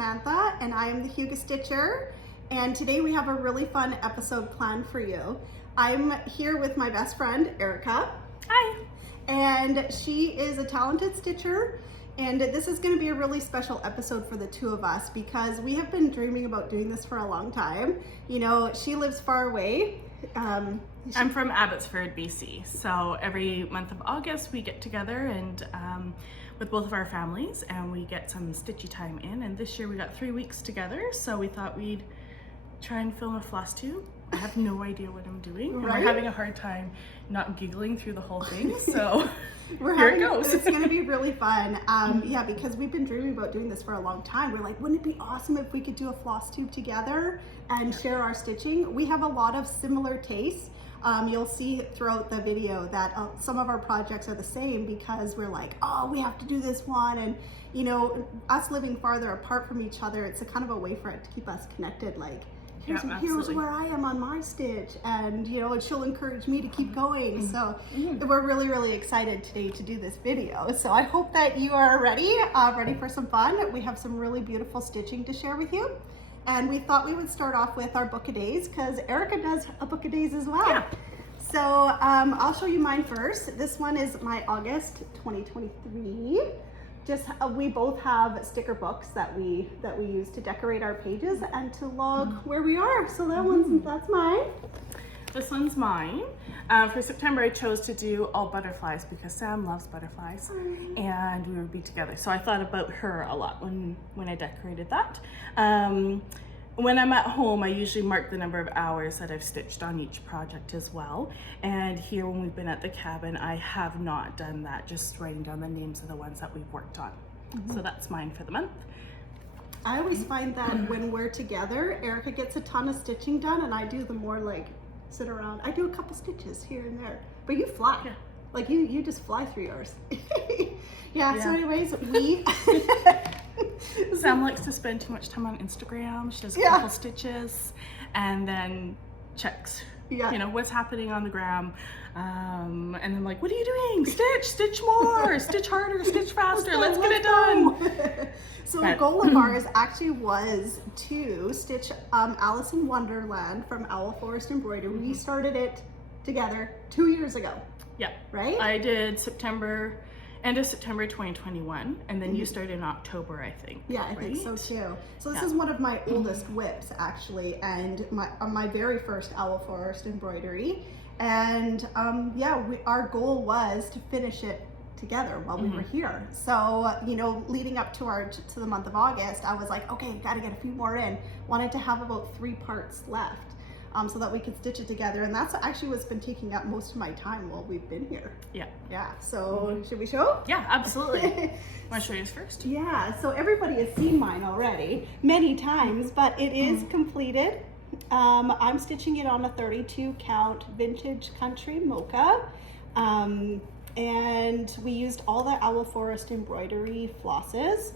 Samantha, and I am the Huga Stitcher. And today we have a really fun episode planned for you. I'm here with my best friend, Arica. Hi. And she is a talented stitcher. And this is going to be a really special episode for the two of us because we have been dreaming about doing this for a long time. You know, she lives far away. I'm from Abbotsford, BC. So every month of August we get together and with both of our families and we get some stitchy time in. And this year we got 3 weeks together. So we thought we'd try and film a Flosstube. I have no idea what I'm doing. Right? And we're having a hard time not giggling through the whole thing. So here it goes. It's going to be really fun. Yeah, because we've been dreaming about doing this for a long time. We're like, wouldn't it be awesome if we could do a Flosstube together and share our stitching? We have a lot of similar tastes. You'll see throughout the video that some of our projects are the same because we're like, oh, we have to do this one. And, you know, us living farther apart from each other, it's a kind of a way for it to keep us connected. Like, here's where I am on my stitch, and you know, and she'll encourage me to keep going. So we're really excited today to do this video. So I hope that you are ready for some fun. We have some really beautiful stitching to share with you, and we thought we would start off with our book of days because Arica does a book of days as well. Yeah. So I'll show you mine first. This one is my August 2023. We both have sticker books that we use to decorate our pages and to log where we are. So that's mine. This one's mine. For September I chose to do all butterflies because Sam loves butterflies and we would be together. So I thought about her a lot when I decorated that. When I'm at home, I usually mark the number of hours that I've stitched on each project as well. And here when we've been at the cabin, I have not done that, just writing down the names of the ones that we've worked on. So that's mine for the month. I always find that when we're together, Arica gets a ton of stitching done and I do the more like sit around. I do a couple stitches here and there, but you fly. Yeah. Like you just fly through yours. Yeah, so anyways, Sam likes to spend too much time on Instagram. She does a couple stitches and then checks, you know, what's happening on the gram. And then like, what are you doing? Stitch more, stitch harder, stitch faster. Let's get it done. So the goal of ours actually was to stitch Alice in Wonderland from Owl Forest Embroidery. We started it together 2 years ago. Yeah. Right? I did end of September 2021, and then you started in October, I think. Yeah, I think so too. So this is one of my oldest whips actually, and my very first Owl Forest Embroidery. And our goal was to finish it together while we were here. So, you know, leading up to the month of August, I was like, okay, gotta get a few more in. Wanted to have about 3 parts left. So that we could stitch it together, and that's actually what's been taking up most of my time while we've been here. Yeah. So should we show? Yeah, absolutely. Want to show yours first? Yeah. So everybody has seen mine already many times, but it is completed. I'm stitching it on a 32 count vintage country mocha, and we used all the Owl Forest Embroidery flosses,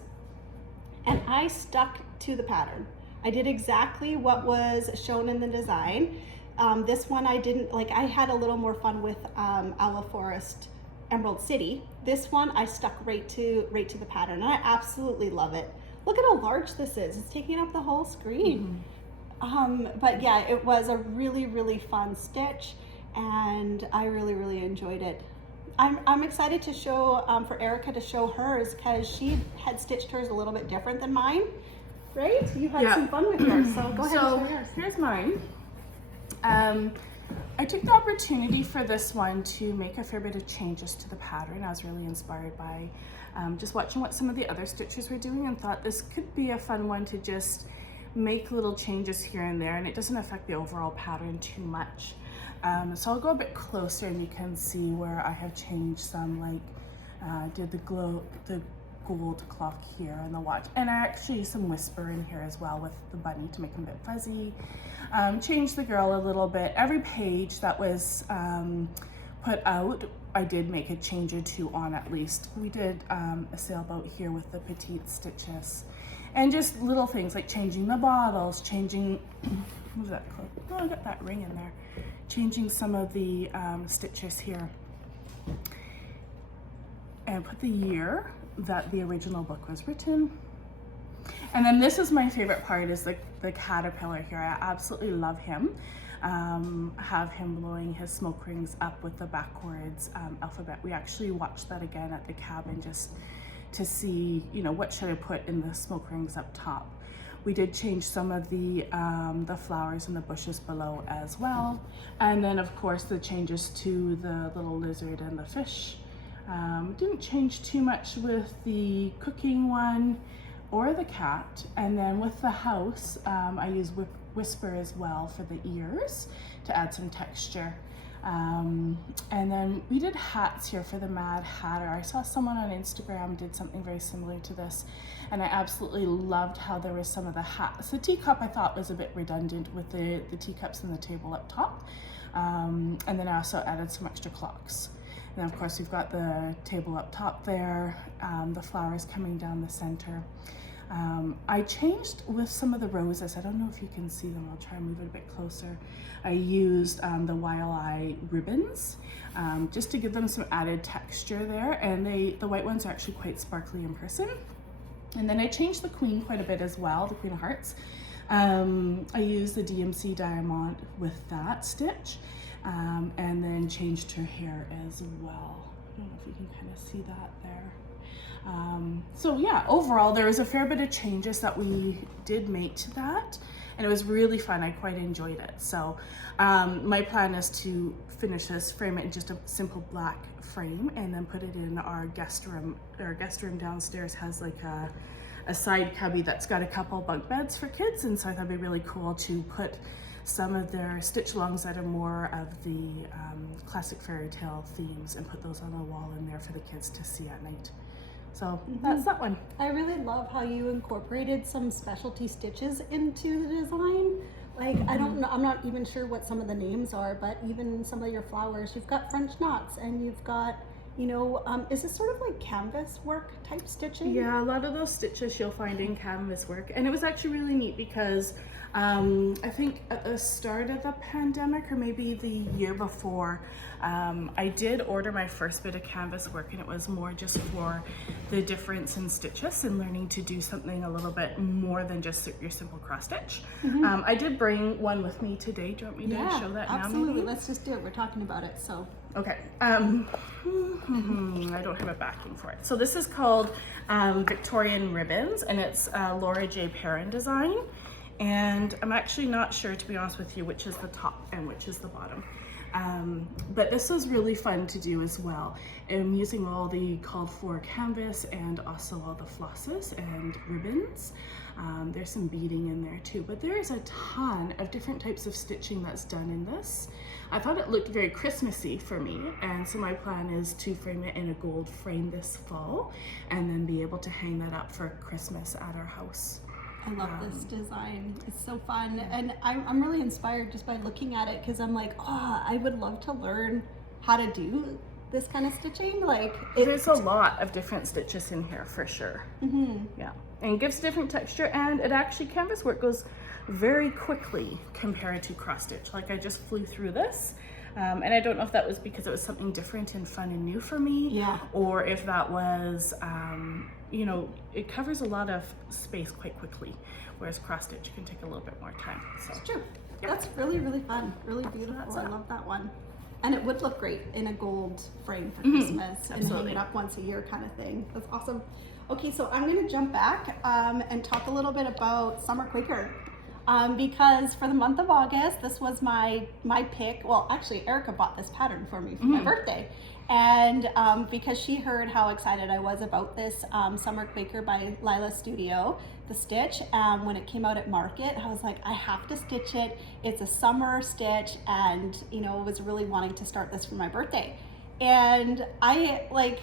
and I stuck to the pattern. I did exactly what was shown in the design. This one I didn't, like, I had a little more fun with Owl Forest Emerald City. This one I stuck right to the pattern, and I absolutely love it. Look at how large this is. It's taking up the whole screen. But yeah, it was a really fun stitch, and I really enjoyed it. I'm excited to show, for Arica to show hers, because she had stitched hers a little bit different than mine. Right? You had some fun with hers, so go ahead and show yours. Here's mine. I took the opportunity for this one to make a fair bit of changes to the pattern. I was really inspired by just watching what some of the other stitchers were doing and thought this could be a fun one to just make little changes here and there, and it doesn't affect the overall pattern too much. So I'll go a bit closer and you can see where I have changed some, like did the gold clock here on the watch, and I actually used some whisper in here as well with the bunny to make them a bit fuzzy. Changed the girl a little bit. Every page that was put out, I did make a change or two on at least. We did a sailboat here with the petite stitches, and just little things like changing the bottles, changing, what was that called? Oh, I got that ring in there. Changing some of the stitches here, and put the year that the original book was written. And then this is my favorite part, is the caterpillar here. I absolutely love him. Have him blowing his smoke rings up with the backwards alphabet. We actually watched that again at the cabin just to see, you know, what should I put in the smoke rings up top. We did change some of the flowers and the bushes below as well. And then of course the changes to the little lizard and the fish. Didn't change too much with the cooking one or the cat. And then with the house, I use Whisper as well for the ears to add some texture. And then we did hats here for the Mad Hatter. I saw someone on Instagram did something very similar to this, and I absolutely loved how there was some of the hats. The teacup I thought was a bit redundant with the teacups and the table up top. And then I also added some extra clocks. And of course we've got the table up top there, the flowers coming down the center. I changed with some of the roses. I don't know if you can see them. I'll try and move it a bit closer. I used the YLI ribbons just to give them some added texture there, and the white ones are actually quite sparkly in person. And then I changed the queen quite a bit as well, the Queen of Hearts. I used the DMC Diamond with that stitch, and then changed her hair as well. I don't know if you can kind of see that there. So yeah, overall there was a fair bit of changes that we did make to that, and it was really fun. I quite enjoyed it. So my plan is to finish this, frame it in just a simple black frame, and then put it in our guest room. Our guest room downstairs has like a side cubby that's got a couple bunk beds for kids, and so I thought it'd be really cool to put some of their stitch alongs that are more of the classic fairy tale themes and put those on the wall in there for the kids to see at night. So that's that one. I really love how you incorporated some specialty stitches into the design. Like, I don't know, I'm not even sure what some of the names are, but even some of your flowers, you've got French knots, and you've got, you know, is this sort of like canvas work type stitching? Yeah, a lot of those stitches you'll find in canvas work. And it was actually really neat because I think at the start of the pandemic, or maybe the year before, I did order my first bit of canvas work, and it was more just for the difference in stitches and learning to do something a little bit more than just your simple cross stitch. I did bring one with me today. Do you want me to show that now? Absolutely. Let's just do it. We're talking about it, so. Okay. I don't have a backing for it. So this is called Victorian Ribbons, and it's Laura J. Perrin design. And I'm actually not sure, to be honest with you, which is the top and which is the bottom. But this was really fun to do as well. I'm using all the called for canvas and also all the flosses and ribbons. There's some beading in there too, but there is a ton of different types of stitching that's done in this. I thought it looked very Christmassy for me, and so my plan is to frame it in a gold frame this fall and then be able to hang that up for Christmas at our house. I love this design. It's so fun, and I'm really inspired just by looking at it, because I'm like, oh, I would love to learn how to do this kind of stitching. Like, there's a lot of different stitches in here for sure. Yeah, and it gives different texture, and it actually, canvas work goes very quickly compared to cross stitch. Like, I just flew through this. And I don't know if that was because it was something different and fun and new for me, or if that was, you know, it covers a lot of space quite quickly, whereas cross stitch can take a little bit more time. So. It's true. Yeah. That's really, really fun. Really beautiful. So I love that one. And it would look great in a gold frame for Christmas and hang it up once a year kind of thing. That's awesome. Okay, so I'm going to jump back and talk a little bit about Summer Quaker. Because for the month of August, this was my pick. Well, actually, Arica bought this pattern for me for my birthday. And because she heard how excited I was about this Summer Quaker by Lila Studio, the stitch, when it came out at market, I was like, I have to stitch it. It's a summer stitch, and, you know, was really wanting to start this for my birthday. And I, like,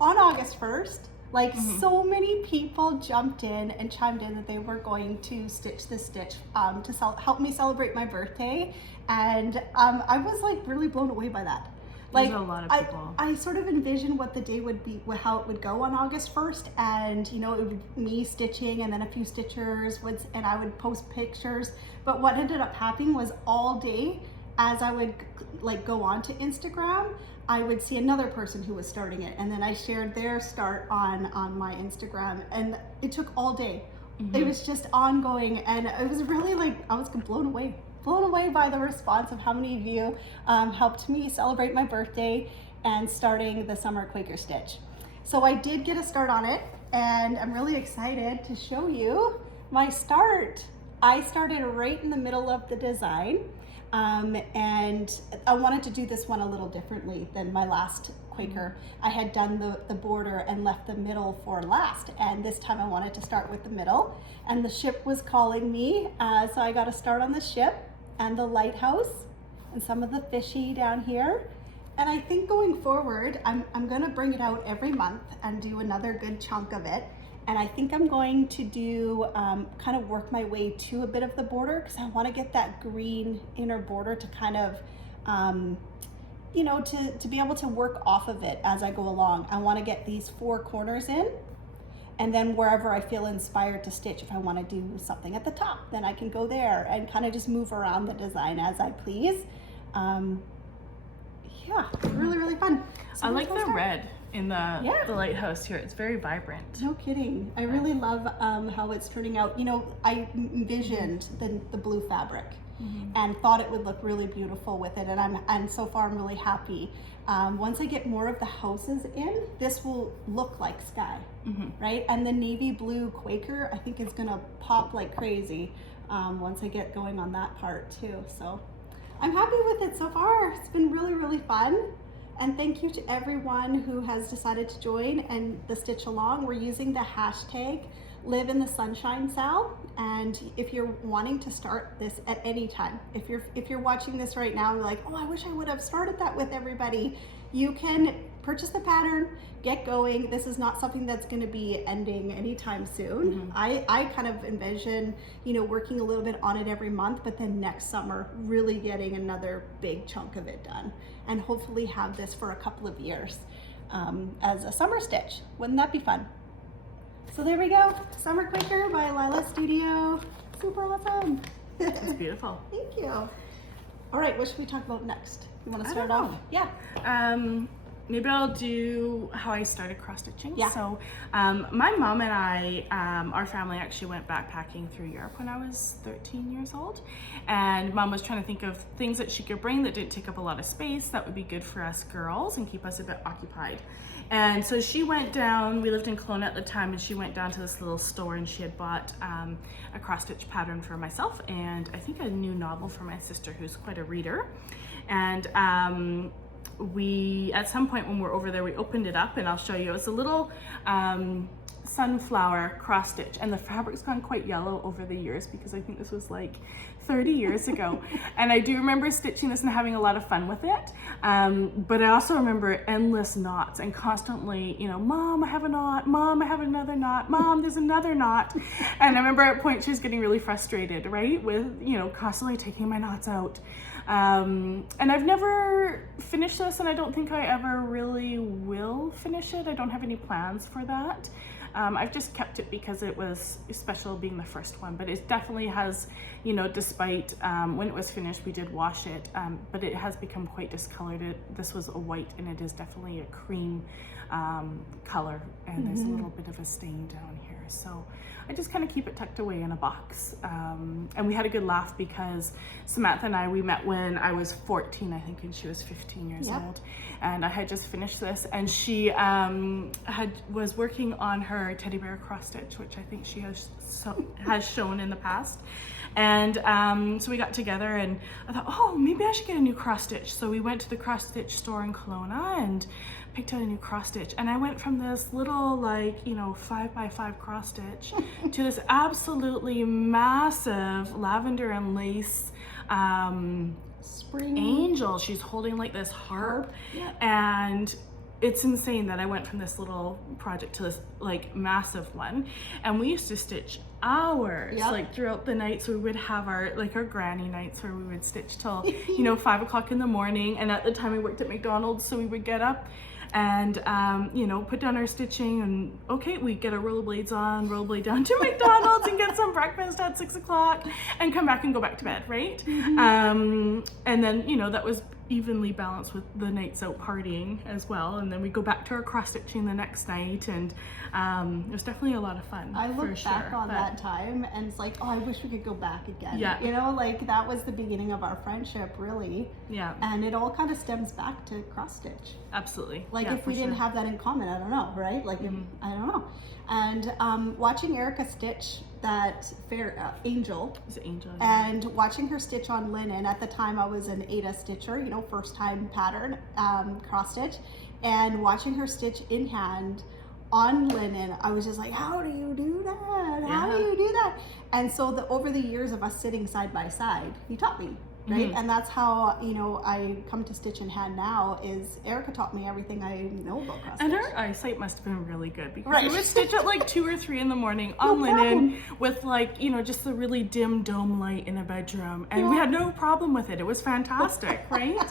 on August 1st, like, so many people jumped in and chimed in that they were going to stitch this stitch to help me celebrate my birthday. And I was like really blown away by that. Like, there's a lot of people. I sort of envisioned what the day would be, how it would go on August 1st. And, you know, it would be me stitching and then a few stitchers and I would post pictures. But what ended up happening was all day, as I would like go on to Instagram, I would see another person who was starting it, and then I shared their start on my Instagram, and it took all day. It was just ongoing, and it was really like, I was blown away by the response of how many of you helped me celebrate my birthday and starting the Summer Quaker Stitch. So I did get a start on it, and I'm really excited to show you my start. I started right in the middle of the design, and I wanted to do this one a little differently than my last Quaker. I had done the border and left the middle for last, and this time I wanted to start with the middle, and the ship was calling me, so I got to start on the ship and the lighthouse and some of the fishy down here. And I think going forward, I'm gonna bring it out every month and do another good chunk of it. And I think I'm going to do, kind of work my way to a bit of the border, because I want to get that green inner border to kind of, you know, to be able to work off of it as I go along. I want to get these 4 corners in, and then wherever I feel inspired to stitch, if I want to do something at the top, then I can go there and kind of just move around the design as I please. Yeah, really, really fun. So I like the red in the lighthouse here. It's very vibrant. No kidding. I really love how it's turning out. You know, I envisioned the blue fabric and thought it would look really beautiful with it, and so far I'm really happy. Once I get more of the houses in, this will look like sky, right? And the navy blue Quaker, I think, is gonna pop like crazy once I get going on that part too. So I'm happy with it so far. It's been really, really fun. And thank you to everyone who has decided to join and the stitch along. We're using the hashtag Live in the Sunshine Sal. And if you're wanting to start this at any time, if you're watching this right now and you're like, oh, I wish I would have started that with everybody, you can purchase the pattern, get going. This is not something that's going to be ending anytime soon. I kind of envision, you know, working a little bit on it every month, but then next summer really getting another big chunk of it done, and hopefully have this for a couple of years as a summer stitch. Wouldn't that be fun? So there we go, Summer Quaker by Lila Studio. Super awesome. It's beautiful. Thank you. All right, what should we talk about next? You want to start I don't off? know. Yeah. Maybe I'll do how I started cross stitching. Yeah. So my mom and I, our family actually went backpacking through Europe when I was 13 years old. And mom was trying to think of things that she could bring that didn't take up a lot of space that would be good for us girls and keep us a bit occupied. And so she went down, we lived in Kelowna at the time, and she went down to this little store and she had bought a cross stitch pattern for myself and I think a new novel for my sister, who's quite a reader. And we, at some point when we're over there, we opened it up and I'll show you. It was a little sunflower cross stitch, and the fabric's gone quite yellow over the years because I think this was like 30 years ago. And I do remember stitching this and having a lot of fun with it. But I also remember endless knots and constantly, you know, Mom, I have a knot. Mom, I have another knot. Mom, there's another knot. And I remember at a point she was getting really frustrated, right? With, you know, constantly taking my knots out. And I've never finished this, and I don't think I ever really will finish it. I don't have any plans for that. I've just kept it because it was special being the first one, but it definitely has, you know, despite when it was finished, we did wash it, but it has become quite discolored. This was a white, and it is definitely a cream color, and there's a little bit of a stain down here. So I just kind of keep it tucked away in a box. And we had a good laugh because Samantha and we met when I was 14, I think, and she was 15 years old. And I had just finished this, and she was working on her teddy bear cross stitch, which I think she has shown in the past. And so we got together and I thought, oh, maybe I should get a new cross stitch. So we went to the cross stitch store in Kelowna and picked out a new cross stitch. And I went from this little, like, you know, 5x5 cross stitch to this absolutely massive lavender and lace spring angel. She's holding like this harp. And it's insane that I went from this little project to this like massive one. And we used to stitch hours, Yep. like throughout the night. So we would have our granny nights where we would stitch till, 5 o'clock in the morning. And at the time we worked at McDonald's, so we would get up and, put down our stitching and, okay, we get our rollerblades on, rollerblade down to McDonald's and get some breakfast at 6 o'clock and come back and go back to bed, right? And then, that was evenly balanced with the nights out partying as well. And then we go back to our cross stitching the next night, and it was definitely a lot of fun. I look for back sure, on that time and it's like, oh, I wish we could go back again. Yeah. That was the beginning of our friendship, really. Yeah, And it all kind of stems back to cross stitch. absolutely. Like, Yeah, if we for didn't sure. have that in common, I don't know, right? Like, I don't know. And watching Arica stitch that angel, It's Angel. Yeah. and watching her stitch on linen. At the time I was an Ada stitcher, first time pattern, cross stitch, and watching her stitch in hand on linen, I was just like, how do you do that? How do Yeah. you do that? And so over the years of us sitting side by side, he taught me. Right. And that's how, I come to stitch in hand now, is Arica taught me everything I know about cross And stitch. her eyesight must have been really good, because Right. we would stitch at like 2 or 3 in the morning on No linen with just the really dim dome light in a bedroom, and we had no problem with it. It was fantastic, right?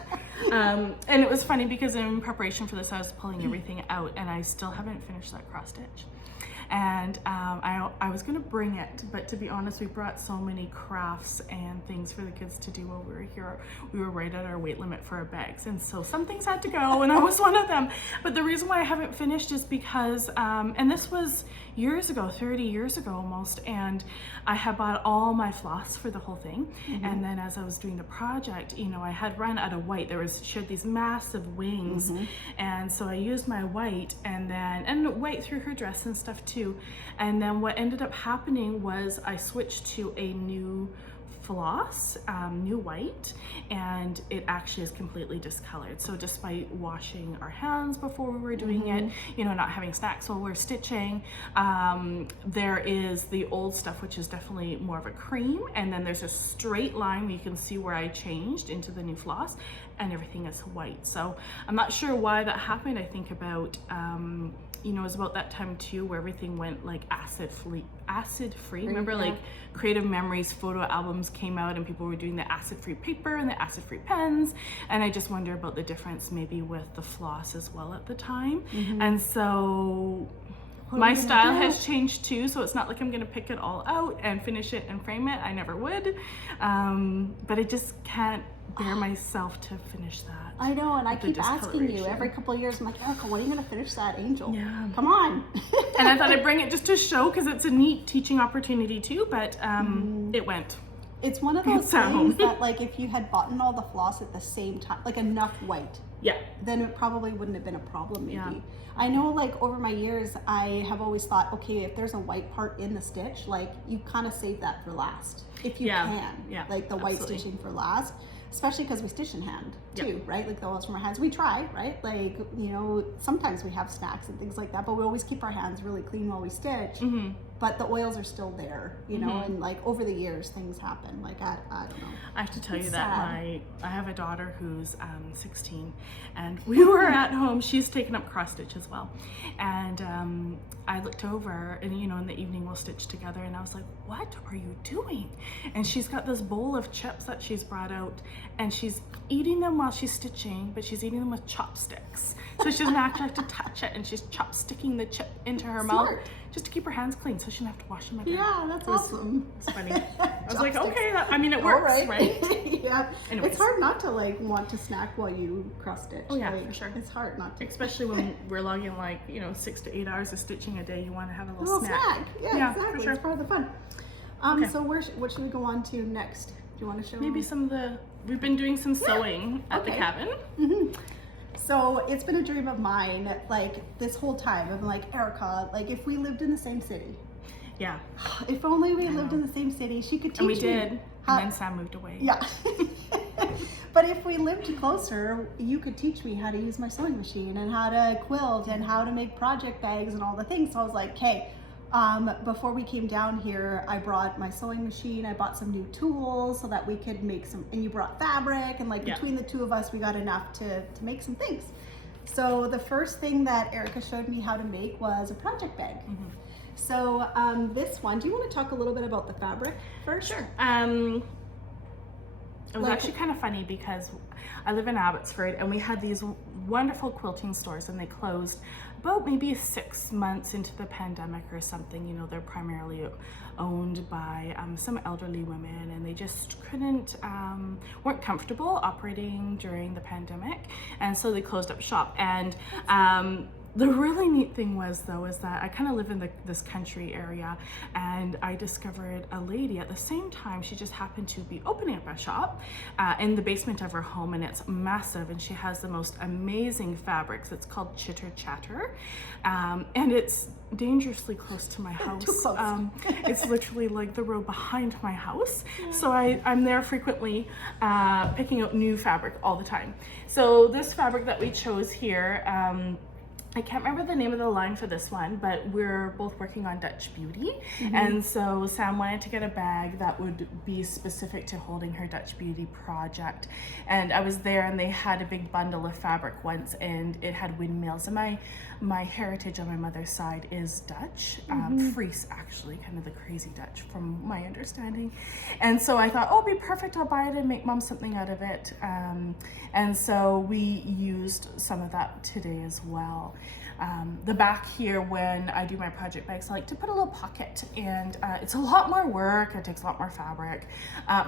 And it was funny because in preparation for this, I was pulling everything out, and I still haven't finished that cross stitch. And I was gonna bring it, but to be honest, we brought so many crafts and things for the kids to do while we were here. We were right at our weight limit for our bags, and so some things had to go, and I was one of them. But the reason why I haven't finished is because, and this was years ago, 30 years ago almost, and I had bought all my floss for the whole thing. And then as I was doing the project, I had run out of white. She had these massive wings, and so I used my white, and white through her dress and stuff too. And then what ended up happening was I switched to a new floss, new white, and it actually is completely discolored. So despite washing our hands before we were doing it, not having snacks while we're stitching, there is the old stuff, which is definitely more of a cream, and then there's a straight line where you can see where I changed into the new floss, and everything is white. So I'm not sure why that happened. I think about it was about that time too where everything went like acid free. Remember, like Creative Memories photo albums came out, and people were doing the acid free paper and the acid free pens, and I just wonder about the difference maybe with the floss as well at the time. And so my style has changed too, so it's not like I'm gonna pick it all out and finish it and frame it. I never would, but I just can't bear myself to finish that. I know, and I with the keep asking you discoloration. every couple of years, I'm like, Arica, when are you going to finish that angel? Yeah. Come on. And I thought I'd bring it just to show, because it's a neat teaching opportunity too, but it went. It's one of those It's at home. things that, like, if you had bought all the floss at the same time, like enough white, Yeah. then it probably wouldn't have been a problem, maybe. Yeah. I know, like, over my years, I have always thought, okay, if there's a white part in the stitch, like, you kind of save that for last, if you can. Yeah, like the white absolutely. stitching for last, especially because we stitch in hand too, Yep. right? Like the oils from our hands. We try, right? Like, sometimes we have snacks and things like that, but we always keep our hands really clean while we stitch. But the oils are still there, and like over the years things happen. Like, I don't know. I have to tell It's you that sad. I have a daughter who's 16, and we were at home. She's taken up cross stitch as well, and I looked over, and in the evening we'll stitch together, and I was like, what are you doing? And she's got this bowl of chips that she's brought out, and she's eating them while she's stitching, but she's eating them with chopsticks, so she doesn't actually have to touch it, and she's chopsticking the chip into her mouth Smart. just to keep her hands clean so she doesn't have to wash them again. Yeah, that's awesome. It's funny. I was like, Chopsticks. okay, it All works, right? Yeah. Anyways. It's hard not to like want to snack while you cross stitch. Oh, yeah, Like, for sure. It's hard not to. Especially when we're logging 6 to 8 hours of stitching a day, you want to have a A little little snack. snack. Yeah, for exactly. sure. It's part of the fun. Okay. So what should we go on to next? Do you want to show Maybe we've been doing some sewing at the Okay. cabin. So it's been a dream of mine, like this whole time. I'm like, Arica, like if we lived in the same city, Yeah, if only we lived in the same city, she could teach and we me did. how- And then Sam moved away. Yeah. But if we lived closer, you could teach me how to use my sewing machine and how to quilt and how to make project bags and all the things. So I was like, okay, before we came down here, I brought my sewing machine. I bought some new tools so that we could make some, and you brought fabric, and like Yeah. between the two of us, we got enough to make some things. So the first thing that Arica showed me how to make was a project bag. So this one, do you want to talk a little bit about the fabric first? Sure. It was actually kind of funny because I live in Abbotsford and we had these wonderful quilting stores and they closed about maybe 6 months into the pandemic or something. You know, they're primarily owned by some elderly women and they just weren't comfortable operating during the pandemic, and so they closed up shop. And the really neat thing was that I kind of live in this country area, and I discovered a lady at the same time. She just happened to be opening up a shop in the basement of her home, and it's massive, and she has the most amazing fabrics. It's called Chitter Chatter, and it's dangerously close to my house. Too close. It's literally like the row behind my house, so I'm there frequently picking out new fabric all the time. So this fabric that we chose here, I can't remember the name of the line for this one, but we're both working on Dutch Beauty. And so Sam wanted to get a bag that would be specific to holding her Dutch Beauty project. And I was there and they had a big bundle of fabric once, and it had windmills. And my heritage on my mother's side is Dutch, Fries actually, kind of the crazy Dutch from my understanding. And so I thought, oh, it'd be perfect, I'll buy it and make mom something out of it. And so we used some of that today as well. The back here, when I do my project bags, I like to put a little pocket, and it's a lot more work, it takes a lot more fabric,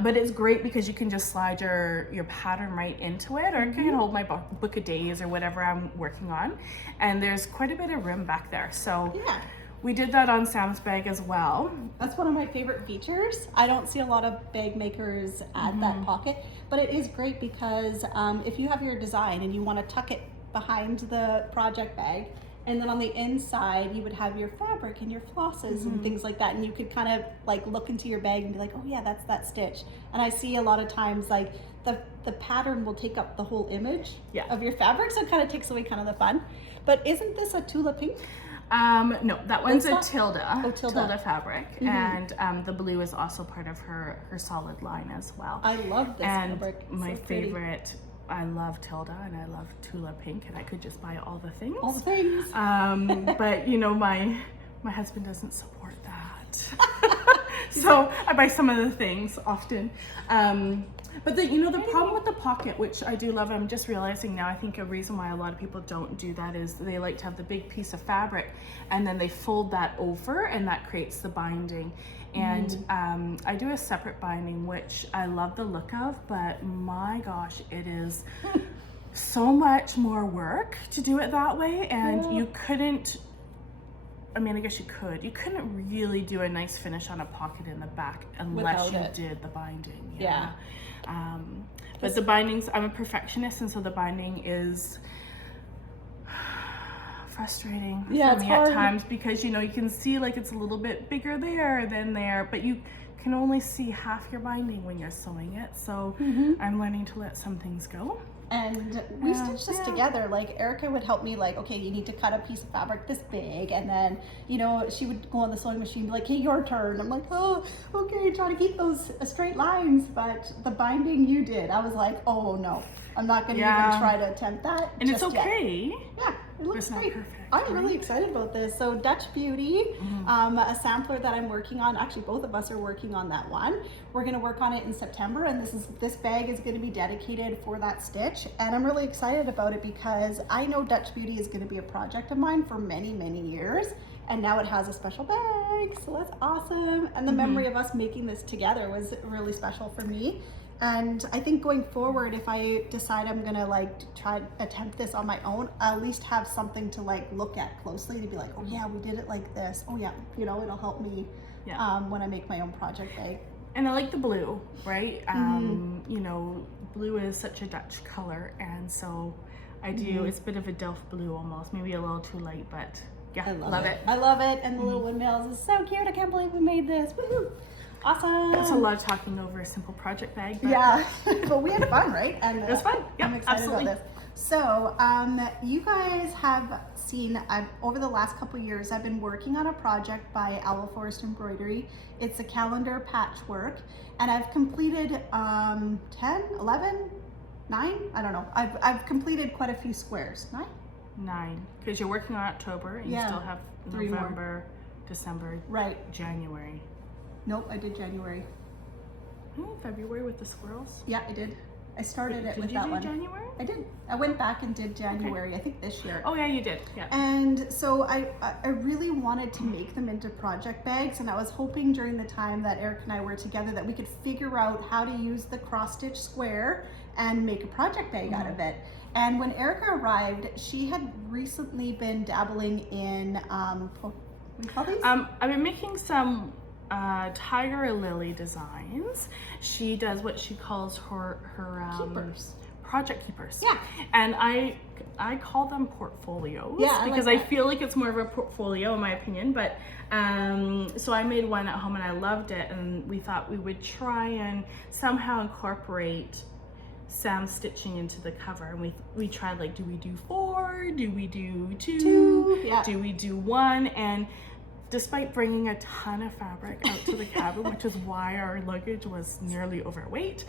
but it's great because you can just slide your pattern right into it, or it can hold my book of days or whatever I'm working on, and there's quite a bit of room back there. So Yeah. we did that on Sam's bag as well. That's one of my favorite features. I don't see a lot of bag makers add that pocket, but it is great because if you have your design and you want to tuck it behind the project bag, and then on the inside you would have your fabric and your flosses and things like that, and you could kind of like look into your bag and be like, oh yeah, that's that stitch. And I see a lot of times like the pattern will take up the whole image of your fabric, so it kind of takes away kind of the fun. But isn't this a Tula pink? No, that one's That's a Tilda, Tilda fabric, and the blue is also part of her solid line as well. I love this And fabric. It's my so pretty. favorite, I love Tilda and I love Tula pink, and I could just buy all the things. All the things. But you know, my husband doesn't support that. So I buy some of the things often. But the problem with the pocket, which I do love, I'm just realizing now, I think a reason why a lot of people don't do that is they like to have the big piece of fabric and then they fold that over, and that creates the binding. And I do a separate binding, which I love the look of, but my gosh, it is so much more work to do it that way. And you couldn't, I mean, I guess you could. You couldn't really do a nice finish on a pocket in the back unless you did the binding. Yeah. But the bindings, I'm a perfectionist, and so the binding is frustrating for me it's hard. at times, because you can see like it's a little bit bigger there than there, but you can only see half your binding when you're sewing it. So I'm learning to let some things go. And we stitched this together. Like Arica would help me, like, okay, you need to cut a piece of fabric this big, and then she would go on the sewing machine and be like, hey, your turn. I'm like, oh, okay, trying to keep those straight lines. But the binding you did, I was like, oh no, I'm not going to even try to attempt that. And it's okay. Yeah, it looks not great. perfect, I'm really excited about this. So Dutch Beauty, a sampler that I'm working on. Actually, both of us are working on that one. We're going to work on it in September, and this bag is going to be dedicated for that stitch. And I'm really excited about it because I know Dutch Beauty is going to be a project of mine for many, many years. And now it has a special bag, so that's awesome. And the memory of us making this together was really special for me. And I think going forward, if I decide I'm gonna try to attempt this on my own, I'll at least have something to look at closely to be like, oh yeah, we did it like this. Oh yeah, it'll help me when I make my own project bag. And I like the blue, right? Blue is such a Dutch color, and so I do. It's a bit of a Delft blue almost, maybe a little too light, but yeah, I love it. I love it, and the little windmills is so cute. I can't believe we made this. Woohoo! Awesome. That's a lot of talking over a simple project bag. But yeah, but we had fun, right? And it was fun. Yeah, I'm excited absolutely. about this. So, you guys have seen, over the last couple of years, I've been working on a project by Owl Forest Embroidery. It's a calendar patchwork, and I've completed 10, 11, 9? I don't know. I've completed quite a few squares. 9? 9, because you're working on October, and you still have 3 more. November, December, Right. January. Nope, I did January. February with the squirrels. Yeah, I did. I started it with Did that you one. do January? I did. I went back and did January, I think this year. Oh yeah, you did. Yeah. And so I really wanted to make them into project bags, and I was hoping during the time that Eric and I were together that we could figure out how to use the cross stitch square and make a project bag out of it. And when Arica arrived, she had recently been dabbling in what do you call these? I've been making some tiger lily designs. She does what she calls her Keepers. project keepers. Yeah. And I call them portfolios, Yeah, because like I feel like it's more of a portfolio in my opinion. But so I made one at home and I loved it, and we thought we would try and somehow incorporate Sam's stitching into the cover. And we tried, like, do we do 4? Do we do 2? Yeah. Do we do 1? And despite bringing a ton of fabric out to the cabin, which is why our luggage was nearly overweight,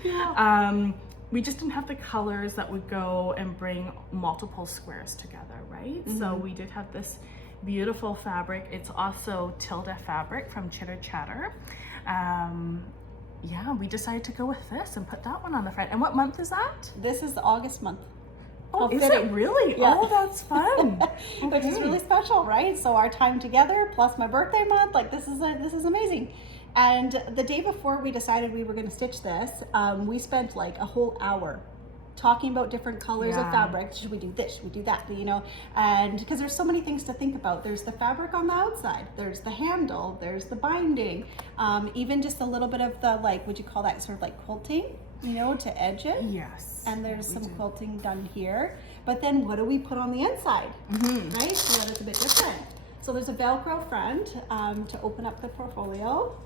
we just didn't have the colors that would go and bring multiple squares together, right? So we did have this beautiful fabric. It's also Tilda fabric from Chitter Chatter. Yeah, we decided to go with this and put that one on the front. And what month is that? This is the August month. Oh, is fitting. it really? Yeah. Oh, that's fun. Which is really special, right? So our time together plus my birthday month, like this is amazing. And the day before we decided we were going to stitch this, we spent like a whole hour talking about different colors of fabric. Should we do this? Should we do that? You know, and because there's so many things to think about. There's the fabric on the outside, there's the handle, there's the binding, even just a little bit of the, like, would you call that sort of like quilting, you know, to edge it? Yes. And there's some quilting done here. But then what do we put on the inside, right? So that it's a bit different. So there's a Velcro front to open up the portfolio.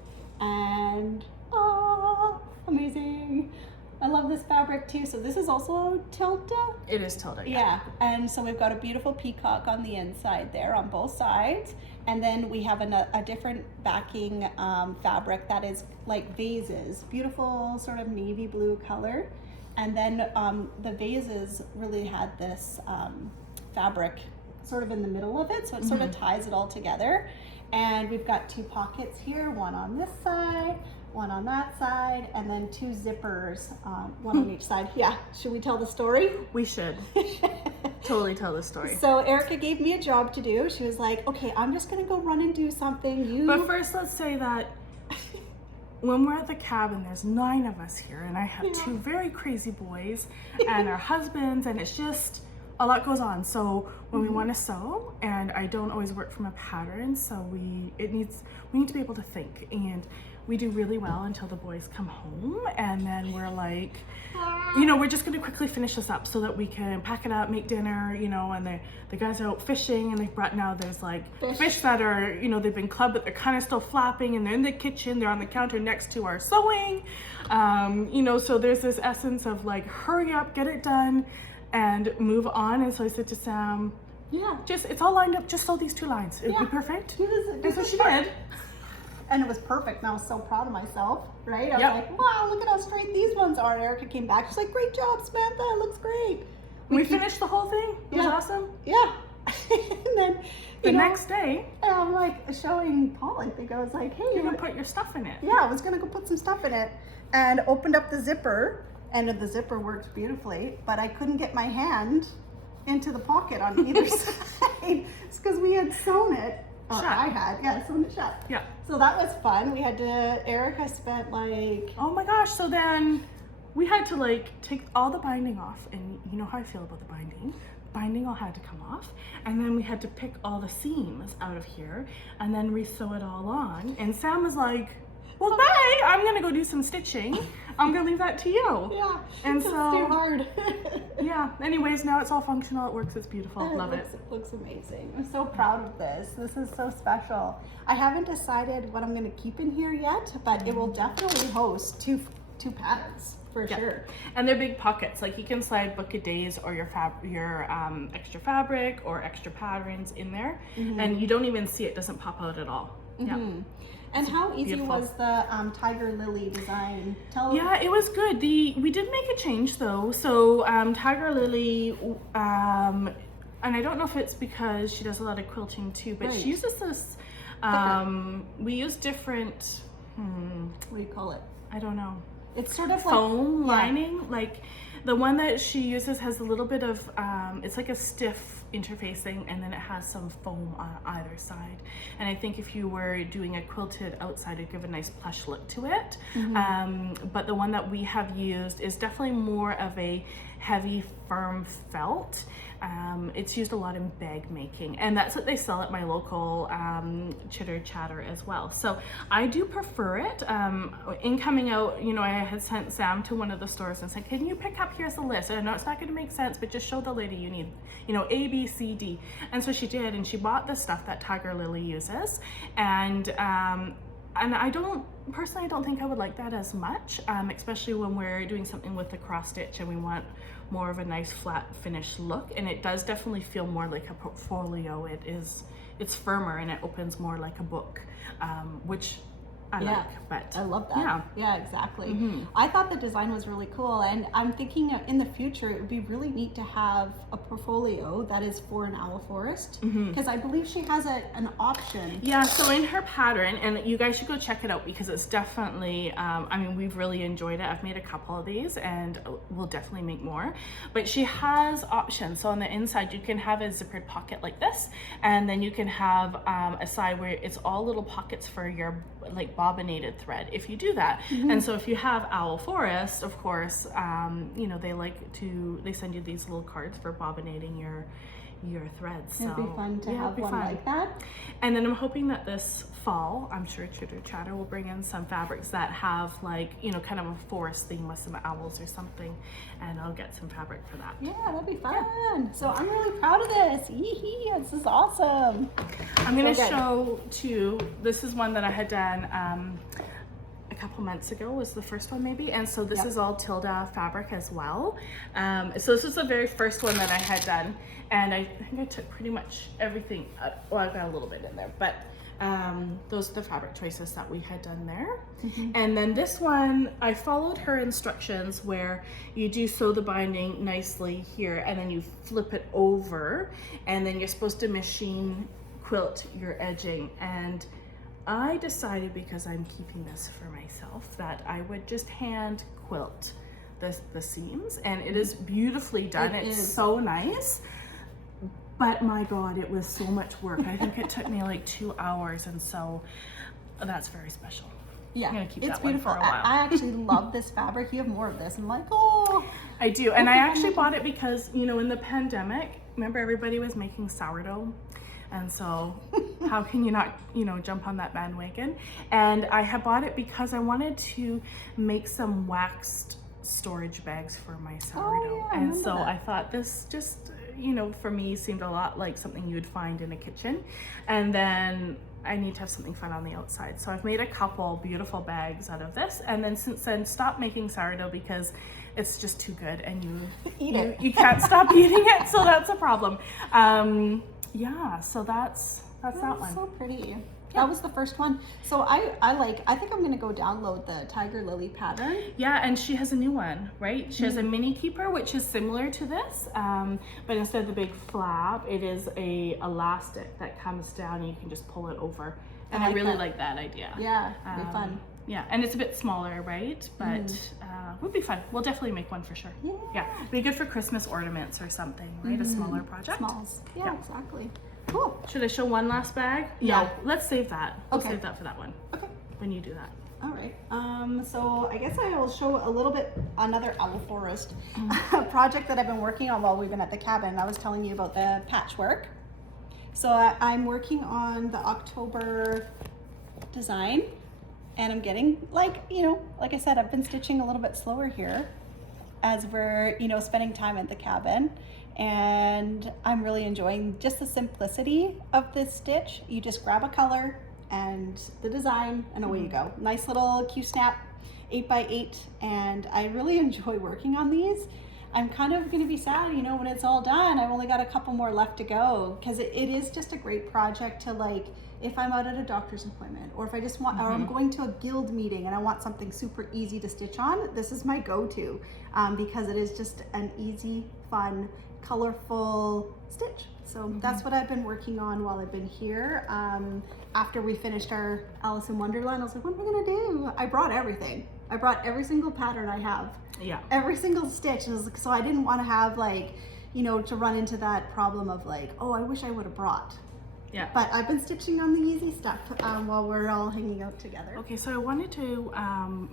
And, oh, amazing. I love this fabric too. So this is also Tilda? It is Tilda, Yeah. And so we've got a beautiful peacock on the inside there on both sides. And then we have a different backing fabric that is like vases, beautiful sort of navy blue color. And then the vases really had this fabric sort of in the middle of it, so it sort of ties it all together. And we've got 2 pockets here, one on this side, one on that side, and then 2 zippers, one on each side. Yeah, should we tell the story? We should. Totally tell the story. So Arica gave me a job to do. She was like, okay, I'm just gonna go run and do something. But first, let's say that when we're at the cabin, there's 9 of us here, and I have 2 very crazy boys and our husbands, and it's just a lot goes on. So when we want to sew, and I don't always work from a pattern, so we need to be able to think, and we do really well until the boys come home, and then we're like, you know, we're just going to quickly finish this up so that we can pack it up, make dinner, you know. And the guys are out fishing, and they've brought, now there's like fish that are, you know, they've been clubbed, but they're kind of still flapping, and they're in the kitchen, they're on the counter next to our sewing, you know. So there's this essence of like, hurry up, get it done and move on. And so I said to Sam, it's all lined up, just sew these 2 lines, it'll be perfect. And so she did. And it was perfect, and I was so proud of myself, right? I was like, wow, look at how straight these ones are. And Arica came back, she's like, great job, Samantha, it looks great. We finished the whole thing. It was awesome. Yeah. And then the next day, I'm like showing Paul, I think I was like, hey, you're gonna put your stuff in it. Yeah, I was gonna go put some stuff in it, and opened up the zipper, and the zipper worked beautifully, but I couldn't get my hand into the pocket on either side. It's because we had sewn it. I had, sewn it shut. Yeah. So that was fun. We had to, Arica spent like... Oh my gosh, so then we had to like take all the binding off, and you know how I feel about the binding. Binding all had to come off, and then we had to pick all the seams out of here and then re-sew it all on. And Sam was like, well, bye, I'm gonna go do some stitching. I'm gonna leave that to you. Yeah, and so it's too hard. Yeah, anyways, now it's all functional, it works, it's beautiful, love it. It looks amazing. I'm so proud of this. This is so special. I haven't decided what I'm gonna keep in here yet, but it will definitely host two patterns for sure. And they're big pockets, like you can slide book a days or your extra fabric or extra patterns in there, and you don't even see it, doesn't pop out at all. Yeah. And how easy was the Tiger Lily design? Yeah, it was good. We did make a change though. So Tiger Lily, and I don't know if it's because she does a lot of quilting too, but she uses this We use different, What do you call it? I don't know. It's sort of Foam like, lining. Like the one that she uses has a little bit of, it's like a stiff interfacing, and then it has some foam on either side. And I think if you were doing a quilted outside, it'd give a nice plush look to it. But the one that we have used is definitely more of a heavy, firm felt. It's used a lot in bag making, and that's what they sell at my local Chitter Chatter as well. So I do prefer it. In coming out, you know, I had sent Sam to one of the stores and said, can you pick up, here's the list. I know it's not going to make sense, but just show the lady you need, you know, A, B, C, D. And so she did, and she bought the stuff that Tiger Lily uses. And I don't think I would like that as much, especially when we're doing something with the cross stitch and we want more of a nice flat finished look. And it does definitely feel more like a portfolio. It's firmer and it opens more like a book, which I like. But I love that. Yeah, exactly. I thought the design was really cool, and I'm thinking in the future it would be really neat to have a portfolio that is for an owl forest, because I believe she has an option. Yeah, so in her pattern, and you guys should go check it out because it's definitely, I mean, we've really enjoyed it. I've made a couple of these and we'll definitely make more, but she has options. So on the inside you can have a zippered pocket like this, and then you can have a side where it's all little pockets for your like bobbinated thread if you do that. And so if you have owl forest, of course, you know, they send you these little cards for bobbinating your threads. So it'd be fun to have one like that. And then I'm hoping that this fall, I'm sure Chitter Chatter will bring in some fabrics that have like, you know, kind of a forest theme with some owls or something, and I'll get some fabric for that. Yeah, that'd be fun. So I'm really proud of this. Yee-hee, this is awesome. I'm gonna show too, this is one that I had done a couple months ago, was the first one maybe, and so this is all Tilda fabric as well. So this was the very first one that I had done, and I think I took pretty much everything up. Well, I got a little bit in there, but those are the fabric choices that we had done there. And then this one, I followed her instructions where you do sew the binding nicely here, and then you flip it over, and then you're supposed to machine quilt your edging. And I decided, because I'm keeping this for myself, that I would just hand quilt the seams, and it is beautifully done. It's so nice, but my God, it was so much work. I think it took me like 2 hours, and so that's very special. Yeah, I'm gonna keep it's that beautiful. One for a while. I actually love this fabric. You have more of this. I'm like, oh. I do, and I actually bought it because, you know, in the pandemic, remember everybody was making sourdough? And so how can you not, you know, jump on that bandwagon? And I had bought it because I wanted to make some waxed storage bags for my sourdough. And so I thought this just, you know, for me seemed a lot like something you would find in a kitchen. And then I need to have something fun on the outside. So I've made a couple beautiful bags out of this. And then since then, stopped making sourdough because it's just too good, and you can't stop eating it. So that's a problem. Yeah, so that's that one. So pretty. That was the first one. So I think I'm gonna go download the Tiger Lily pattern. Yeah, and she has a new one, right? She has a mini keeper, which is similar to this, but instead of the big flap, it is a elastic that comes down and you can just pull it over. And I really like that idea. Yeah, it'd be fun. Yeah, and it's a bit smaller, right? But would be fun. We'll definitely make one for sure. Yeah, be good for Christmas ornaments or something, right? A smaller project. Smalls. Yeah, exactly. Cool. Should I show one last bag? Yeah. No, let's save that. We'll Okay. save that for that one. Okay. When you do that. All right. So I guess I will show a little bit another owl forest project that I've been working on while we've been at the cabin. I was telling you about the patchwork. So I'm working on the October design, and I'm getting, like, you know, like I said, I've been stitching a little bit slower here as we're, you know, spending time at the cabin. And I'm really enjoying just the simplicity of this stitch. You just grab a color and the design, and away you go. Nice little Q-snap 8x8, and I really enjoy working on these. I'm kind of going to be sad, you know, when it's all done. I've only got a couple more left to go, because it is just a great project to, like, if I'm out at a doctor's appointment, or if I just want, or I'm going to a guild meeting and I want something super easy to stitch on, this is my go-to, because it is just an easy, fun, colorful stitch. So that's what I've been working on while I've been here. After we finished our Alice in Wonderland, I was like, what am I gonna do? I brought everything. I brought every single pattern I have. Yeah. Every single stitch. And so I didn't want to have like, you know, to run into that problem of like, oh, I wish I would have brought. Yeah. But I've been stitching on the easy stuff while we're all hanging out together. Okay, so I wanted to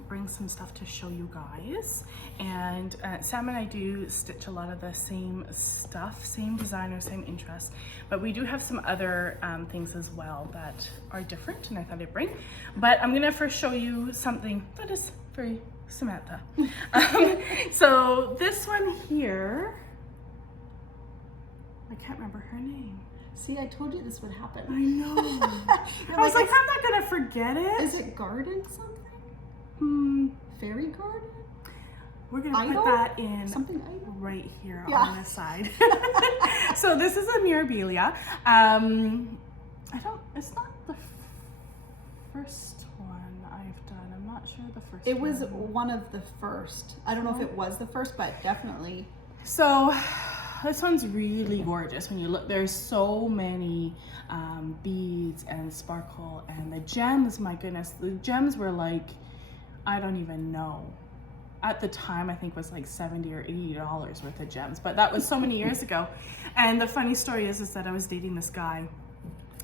bring some stuff to show you guys. And Sam and I do stitch a lot of the same stuff, same designers, same interests. But we do have some other things as well that are different, and I thought I'd bring. But I'm gonna first show you something that is very Samantha. So this one here, I can't remember her name. See, I told you this would happen. I know. I was like, I'm not gonna forget it. Is it garden something? Fairy garden? We're gonna Idol? put that in Something idol? right here Yeah. on the side. So this is a Mirabilia. It's not the first one I've done. I'm not sure the first It was one. one of the first. I don't know if it was the first, but definitely. So this one's really gorgeous. When you look, there's so many beads and sparkle, and the gems, my goodness, the gems were like, I don't even know. At the time, I think was like $70 or $80 worth of gems, but that was so many years ago. And the funny story is that I was dating this guy,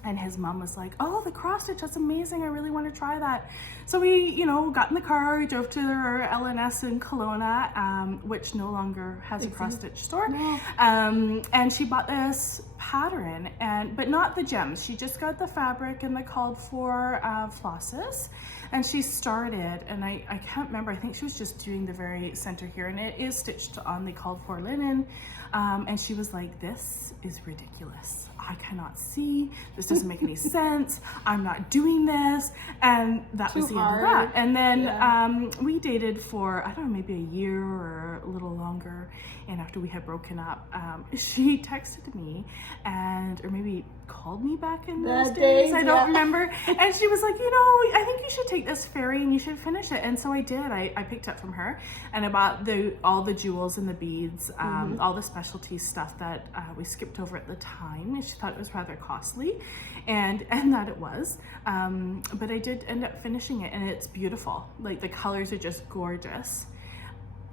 and his mom was like, oh, the cross stitch, that's amazing. I really want to try that. So we, you know, got in the car, we drove to our LNS in Kelowna, which no longer has a cross stitch store. No. And she bought this pattern, but not the gems. She just got the fabric and the called for flosses. And she started, and I can't remember, I think she was just doing the very center here, and it is stitched on the called for linen. And she was like, this is ridiculous. I cannot see, this doesn't make any sense. I'm not doing this. And that was the end of that. And then we dated for, I don't know, maybe a year or a little longer. And after we had broken up, she texted me or maybe called me back in those days. I don't remember. And she was like, you know, I think you should take this fairy and you should finish it. And so I did. I picked up from her, and I bought all the jewels and the beads, all the specialty stuff that we skipped over at the time. And she thought it was rather costly, and that it was. But I did end up finishing it, and it's beautiful. Like, the colors are just gorgeous.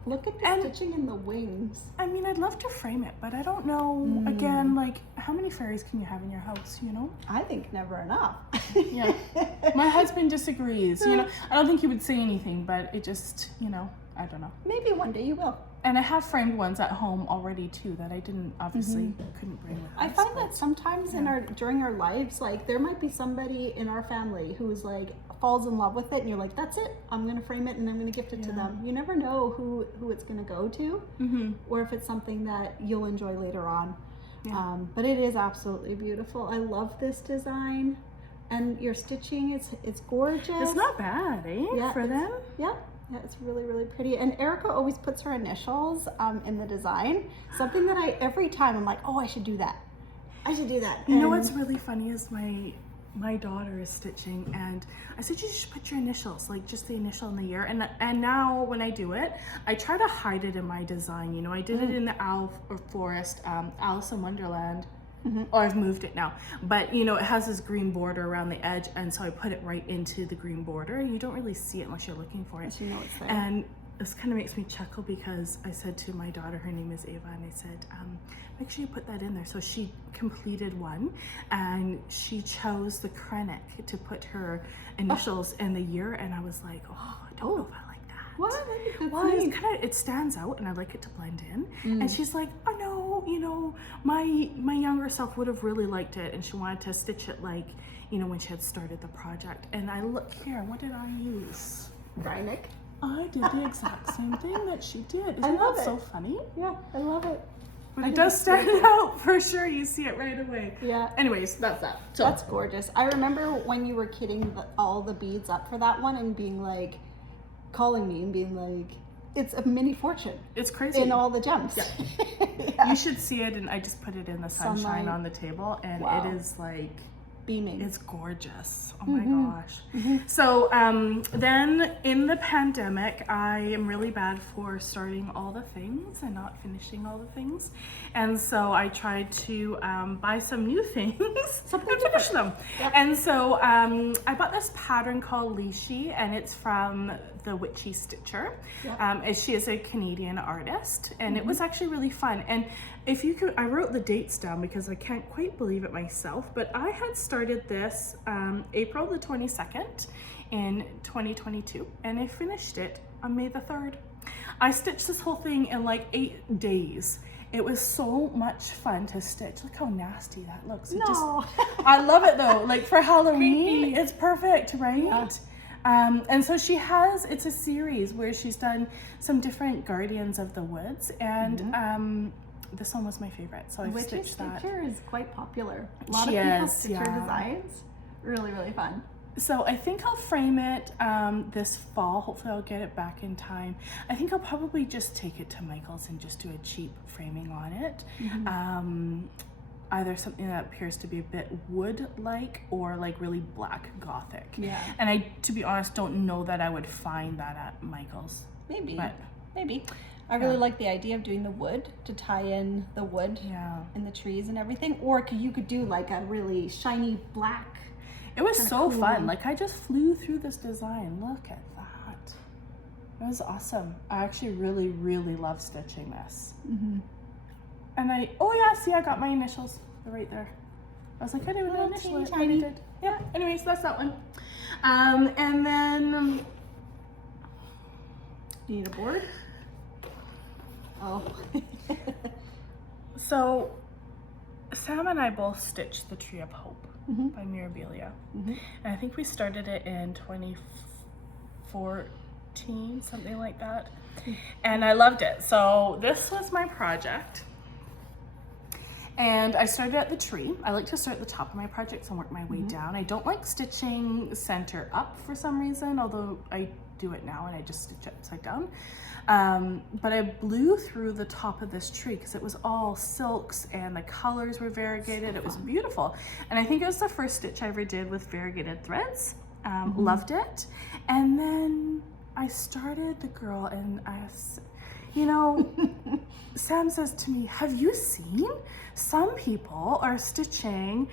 Look at the stitching in the wings. I mean, I'd love to frame it, but I don't know, again, like, how many fairies can you have in your house, you know? I think never enough. Yeah. My husband disagrees, you know. I don't think he would say anything, but it just, you know, I don't know. Maybe one day you will. And I have framed ones at home already too that I didn't, obviously, couldn't bring with us. I find that sometimes during our lives, like, there might be somebody in our family who's like, falls in love with it, and you're like, that's it, I'm gonna frame it and I'm gonna gift it to them. You never know who it's gonna go to, or if it's something that you'll enjoy later on. But it is absolutely beautiful. I love this design, and your stitching, it's gorgeous. It's not bad, eh, for them? Yeah, it's really, really pretty. And Arica always puts her initials in the design, something that every time I'm like, oh, I should do that. I should do that. You know what's really funny is my daughter is stitching, and I said, you should put your initials, like just the initial and the year. And now when I do it, I try to hide it in my design. You know, I did it in the Forest, Alice in Wonderland. Oh, I've moved it now. But, you know, it has this green border around the edge, and so I put it right into the green border. You don't really see it unless you're looking for it. You know it's there. And this kind of makes me chuckle, because I said to my daughter, her name is Ava, and I said, make sure you put that in there. So she completed one, and she chose the Krennic to put her initials and the year, and I was like, oh, I don't know if I like that. What? Well, it's kind of, it stands out, and I like it to blend in. And she's like, oh no, you know, my younger self would have really liked it, and she wanted to stitch it like, you know, when she had started the project. And I look here, what did I use? Krennic. I did the exact same thing that she did. Isn't love that it. so funny? Yeah, I love it. But it does stand out for sure. You see it right away. Yeah. Anyways, that's that. So That's gorgeous. I remember when you were kitting all the beads up for that one and being like, calling me and being like, it's a mini fortune. It's crazy. In all the gems. Yeah. You should see it, and I just put it in the sunshine Sunlight. on the table, and Wow. it is like beaming. It's gorgeous. Oh my gosh. So then in the pandemic, I am really bad for starting all the things and not finishing all the things. And so I tried to buy some new things and finish them. Yep. And so I bought this pattern called Lila, and it's from the Witchy Stitcher. Yep. She is a Canadian artist, and it was actually really fun. And if you could, I wrote the dates down because I can't quite believe it myself, but I had started this April the 22nd in 2022, and I finished it on May the 3rd. I stitched this whole thing in like 8 days. It was so much fun to stitch. Look how nasty that looks. No. I love it though. Like for Halloween, Creepy. it's perfect, right? Yeah. And so she has, it's a series where she's done some different Guardians of the Woods, and this one was my favorite, so I've Witchy stitched that. Stitcher is quite popular. A lot She of people is, stitch her yeah. designs. Really, really fun. So I think I'll frame it this fall. Hopefully I'll get it back in time. I think I'll probably just take it to Michael's and just do a cheap framing on it. Either something that appears to be a bit wood-like or like really black gothic. Yeah. And I, to be honest, don't know that I would find that at Michael's. Maybe. But Maybe. I really like the idea of doing the wood to tie in the wood yeah. and the trees and everything. Or you could do like a really shiny black. It was Kinda so cool. fun. Like I just flew through this design. Look at that. It was awesome. I actually really, really love stitching this. And oh yeah, see, I got my initials. They're right there. I was like, I didn't Little initial teeny it, but I tiny. did. Yeah, anyways, that's that one. And then, You need a board? Oh. so Sam and I both stitched the Tree of Hope by Mirabilia. And I think we started it in 2014, something like that. And I loved it. So this was my project. And I started at the tree. I like to start at the top of my projects and work my way down. I don't like stitching center up for some reason, although I do it now and I just stitch upside down. But I blew through the top of this tree because it was all silks and the colors were variegated. It was beautiful. And I think it was the first stitch I ever did with variegated threads. Loved it. And then I started the girl and you know, Sam says to me, have you seen? Some people are stitching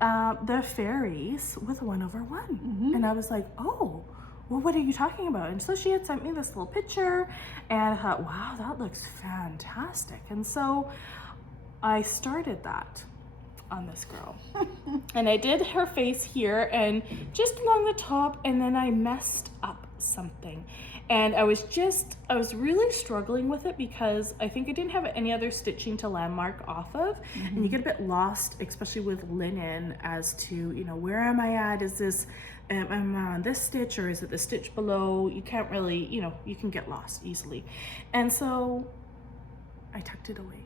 the fairies with 1/1. And I was like, oh, well, what are you talking about? And so she had sent me this little picture and I thought, wow, that looks fantastic. And so I started that on this girl. And I did her face here and just along the top, and then I messed up something. And I was really struggling with it because I think I didn't have any other stitching to landmark off of. And you get a bit lost, especially with linen, as to, you know, where am I at? Is this, am I on this stitch or is it the stitch below? You can't really, you know, you can get lost easily. And so I tucked it away.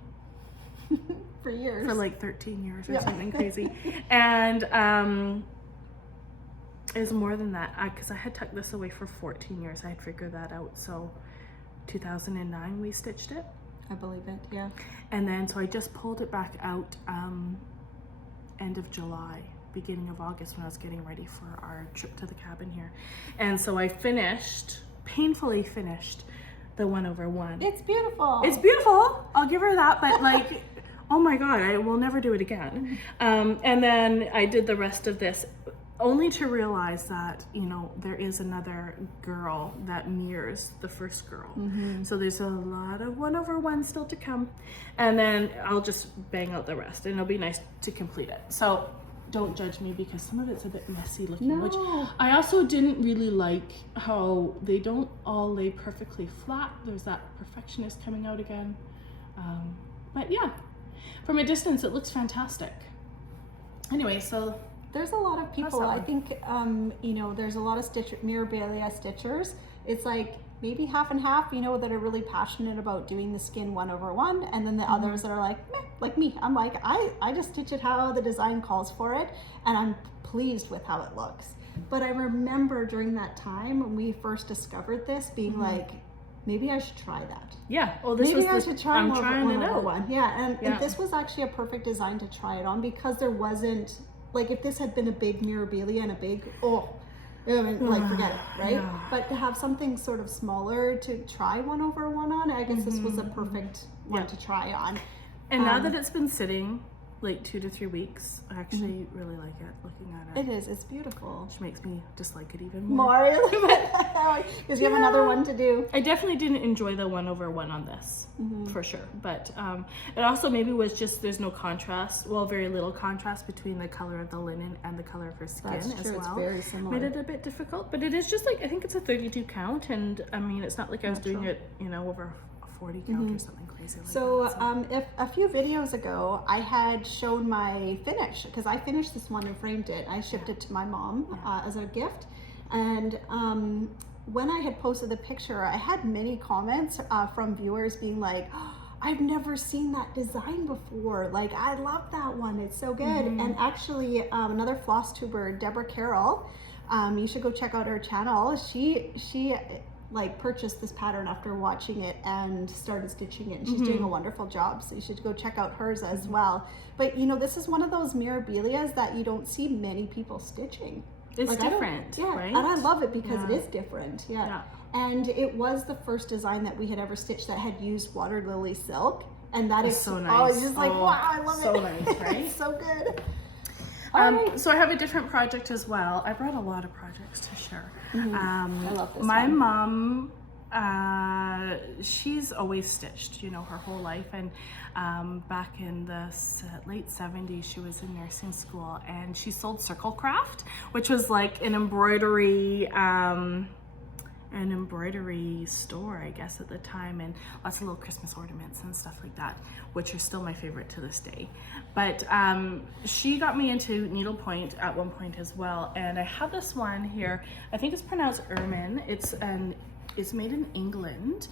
For years. For like 13 years or something crazy. And it was more than that because I had tucked this away for 14 years. I had figured that out. So 2009 we stitched it. I believe it, yeah. And then so I just pulled it back out end of July, beginning of August, when I was getting ready for our trip to the cabin here. And so I painfully finished the 1/1. It's beautiful. It's beautiful. I'll give her that, but like, oh my God, I will never do it again. And then I did the rest of this only to realize that, you know, there is another girl that mirrors the first girl. So there's a lot of 1/1 still to come. And then I'll just bang out the rest and it'll be nice to complete it. So don't judge me because some of it's a bit messy looking, which I also didn't really like how they don't all lay perfectly flat. There's that perfectionist coming out again. But yeah, from a distance, it looks fantastic. Anyway, so there's a lot of people, That's I think, you know, there's a lot of Mirabilia stitchers. It's like maybe half and half, you know, that are really passionate about doing the skin 1/1, and then the others that are like, meh, like me. I'm like, I just stitch it how the design calls for it, and I'm pleased with how it looks. But I remember during that time when we first discovered this, being like, maybe I should try that. yeah, well, this Maybe I was should try I'm more trying it out. 1/1. Yeah, and Yeah. this was actually a perfect design to try it on because there wasn't like if this had been a big Mirabilia and a big, I mean, like forget it, right? Yeah. But to have something sort of smaller to try 1/1 on, I guess this was a perfect one to try on. And now that it's been sitting like 2 to 3 weeks, I actually really like it, looking at it. It is, it's beautiful. Which makes me dislike it even more. Because you have another one to do. I definitely didn't enjoy the 1/1 on this, for sure. But it also maybe was just there's no contrast, well, very little contrast between the color of the linen and the color of her skin as well. It's very similar. Made it a bit difficult, but it is just like, I think it's a 32 count, and I mean, it's not like I was doing it, you know, over a 40 count or something crazy like that. If a few videos ago I had shown my finish, because I finished this one and framed it. I shipped it to my mom as a gift, and when I had posted the picture, I had many comments from viewers being like, oh, I've never seen that design before. Like, I love that one. It's so good. And actually, another Flosstuber, Deborah Carroll, you should go check out her channel. She like purchased this pattern after watching it and started stitching it, and she's doing a wonderful job, so you should go check out hers as well. But you know, this is one of those Mirabilias that you don't see many people stitching. It's like, different, right? And I love it because it is different. And it was the first design that we had ever stitched that had used water lily silk, and that is so nice. Oh, it's just like, wow, I love it. So nice, right? It's so good. So I have a different project as well. I brought a lot of projects to share. I love this My one. mom, she's always stitched, you know, her whole life. And back in the late 70s, she was in nursing school, and she sold circle craft, which was like an embroidery store, I guess, at the time, and lots of little Christmas ornaments and stuff like that, which are still my favorite to this day. But she got me into needlepoint at one point as well, and I have this one here. I think it's pronounced ermine. It's made in England.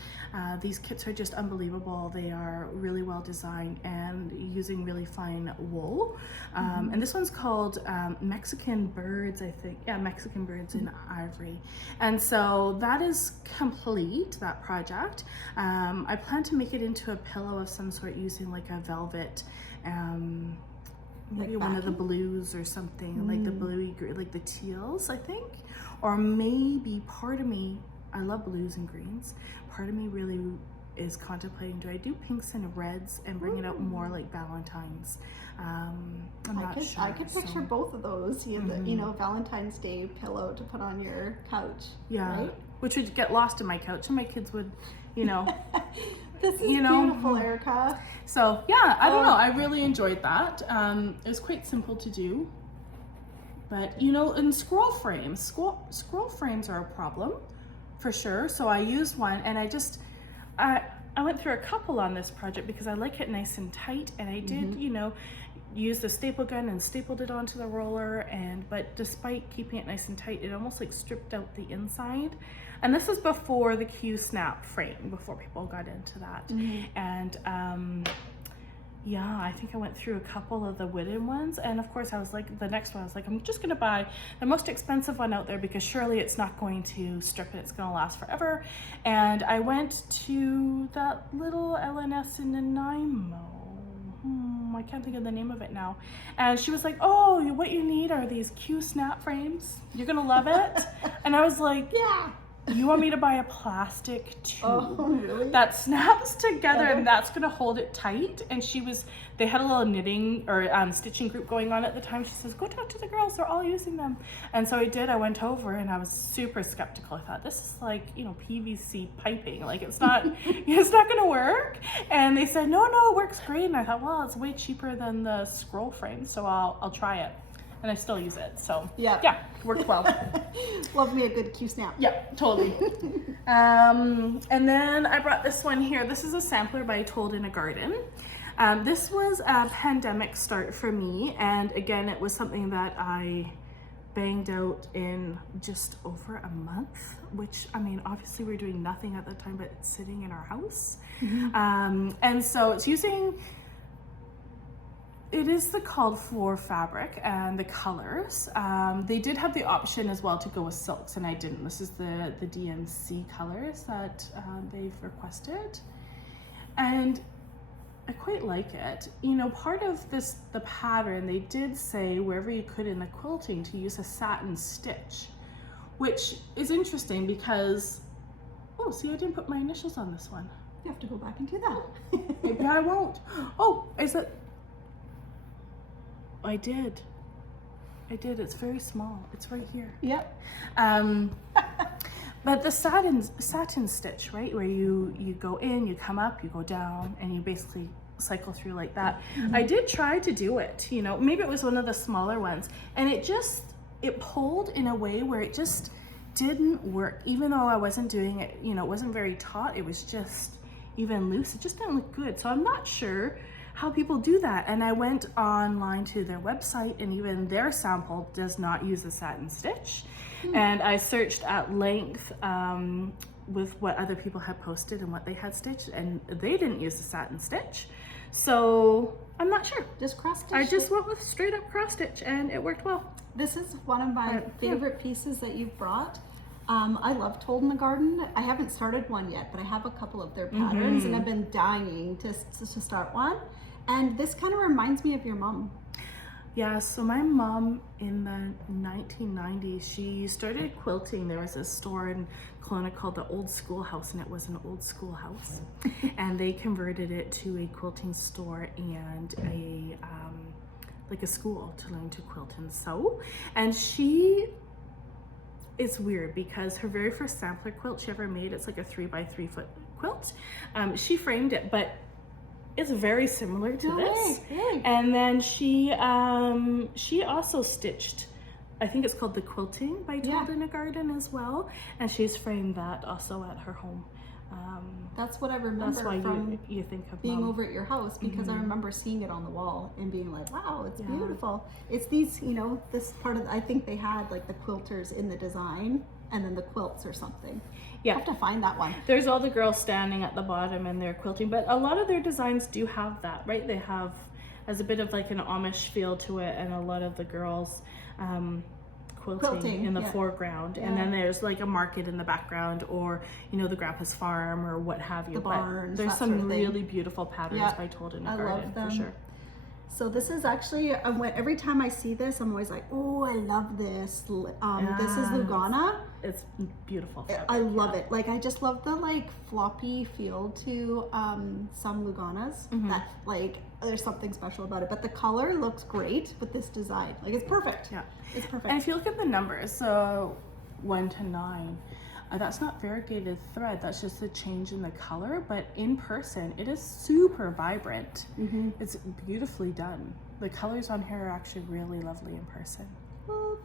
These kits are just unbelievable. They are really well designed and using really fine wool. And this one's called Mexican Birds, I think. Yeah, Mexican Birds in Ivory. And so that is complete, that project. I plan to make it into a pillow of some sort using like a velvet, maybe one of the blues or something, like the bluey, like the teals, I think. Or maybe part of me, I love blues and greens. Part of me really is contemplating, do I do pinks and reds and bring it out more like Valentine's? I'm not sure. I could picture both of those. You know, Valentine's Day pillow to put on your couch. Yeah, right? Which would get lost in my couch, and my kids would, you know. This is beautiful, Arica. So yeah, I don't know. I really enjoyed that. It was quite simple to do. But you know, in scroll frames are a problem. For sure. So I used one, and I went through a couple on this project because I like it nice and tight, and I did, you know, use the staple gun and stapled it onto the roller, but despite keeping it nice and tight, it almost like stripped out the inside. And this is before the Q snap frame, before people got into that. And yeah, I think I went through a couple of the wooden ones, and of course I was like, the next one I was like, I'm just gonna buy the most expensive one out there because surely it's not going to strip it, it's gonna last forever. And I went to that little LNS in Nanaimo. I can't think of the name of it now. And she was like, oh, what you need are these Q snap frames. You're gonna love it. And I was like, yeah. You want me to buy a plastic tube that snaps together and that's gonna hold it tight? And they had a little knitting or stitching group going on at the time. She says, go talk to the girls, they're all using them. And so I did, I went over and I was super skeptical. I thought, this is like, you know, PVC piping, like it's not gonna work. And they said, no, it works great. And I thought, well, it's way cheaper than the scroll frame, so I'll try it. And I still use it, so yeah, worked well. Love me a good Q snap. Yeah, totally. And then I brought this one here. This is a sampler by Told in a Garden. This was a pandemic start for me, and again, it was something that I banged out in just over a month, which, I mean, obviously we were doing nothing at the time but sitting in our house. And so it's it is the called floor fabric and the colors. They did have the option as well to go with silks, and I didn't. This is the DMC colors that they've requested. And I quite like it. You know, part of the pattern, they did say wherever you could in the quilting to use a satin stitch, which is interesting because, oh, see, I didn't put my initials on this one. You have to go back and do that. Maybe I won't. Oh, is it? I did. It's very small. It's right here. Yep. But the satin stitch, right, where you go in, you come up, you go down, and you basically cycle through like that. I did try to do it, you know, maybe it was one of the smaller ones, and it pulled in a way where it just didn't work. Even though I wasn't doing it, you know, it wasn't very taut, it was just even loose. It just didn't look good. So I'm not sure how people do that. And I went online to their website, and even their sample does not use a satin stitch. And I searched at length with what other people had posted and what they had stitched, and they didn't use the satin stitch. So I'm not sure. Just cross stitch. I just went with straight up cross stitch, and it worked well. This is one of my favorite pieces that you've brought. I love Told in the Garden. I haven't started one yet, but I have a couple of their patterns, and I've been dying to start one. And this kind of reminds me of your mom. Yeah, so my mom in the 1990s, she started quilting. There was a store in Kelowna called the Old Schoolhouse, and it was an old schoolhouse. And they converted it to a quilting store and like a school to learn to quilt and sew. And it's weird because her very first sampler quilt she ever made, it's like a 3x3 foot quilt. She framed it, but it's very similar to this. Really? And then she also stitched, I think it's called The Quilting by Told in a Garden as well. And she's framed that also at her home. That's what I remember. That's why from you think of being Mom. over at your house, because I remember seeing it on the wall and being like, wow, it's beautiful. It's these, you know, this part of, I think they had like the quilters in the design and then the quilts or something. Yeah. I have to find that one. There's all the girls standing at the bottom and they're quilting, but a lot of their designs do have that, right? They have as a bit of like an Amish feel to it, and a lot of the girls quilting in the foreground, and then there's like a market in the background, or you know, the grandpa's farm or what have you. The barns, there's that some sort of thing. really beautiful patterns by Told in a Garden. love them. For sure. So this is actually, every time I see this, I'm always like, oh, I love this. This is Lugana. It's beautiful. I love it. Like, I just love the like floppy feel to some Luganas. That like, there's something special about it. But the color looks great with this design. Like, it's perfect. Yeah, it's perfect. And if you look at the numbers, so 1 to 9. That's not variegated thread, that's just a change in the color, but in person it is super vibrant. It's beautifully done. The colors on here are actually really lovely in person. But,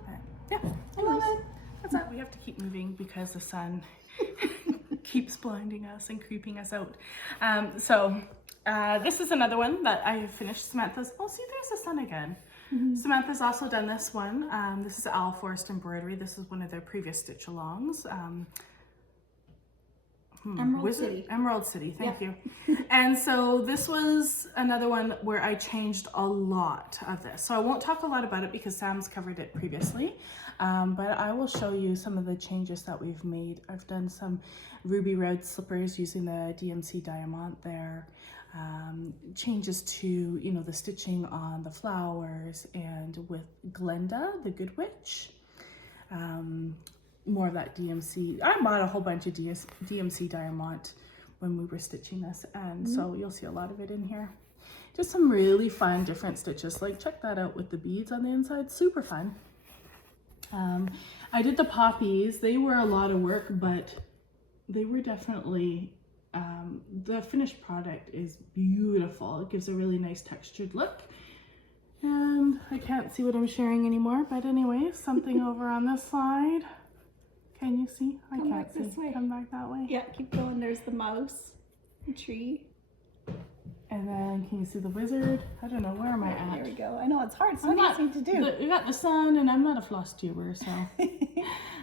yeah, I love it. That's that. We have to keep moving because the sun keeps blinding us and creeping us out. This is another one that I finished. Samantha's, oh, see, there's the sun again. Samantha's also done this one. This is Owl Forest Embroidery. This is one of their previous stitch alongs. Emerald City, thank you. And so this was another one where I changed a lot of this. So I won't talk a lot about it because Sam's covered it previously, but I will show you some of the changes that we've made. I've done some ruby red slippers using the DMC Diamant there. Changes to, you know, the stitching on the flowers, and with Glenda, the Good Witch. More of that DMC. I bought a whole bunch of DMC Diamant when we were stitching this, and so you'll see a lot of it in here. Just some really fun different stitches. Like, check that out with the beads on the inside, super fun. I did the poppies. They were a lot of work, but they were definitely the finished product is beautiful. It gives a really nice textured look. And I can't see what I'm sharing anymore, but anyway, something over on this side. Can you see? I can't see. This way. Come back that way. Yeah, keep going. There's the mouse, the tree. And then can you see the wizard? I don't know, where am I at? There we go. I know it's hard. It's not easy to do. You got the sun, and I'm not a floss tuber, so.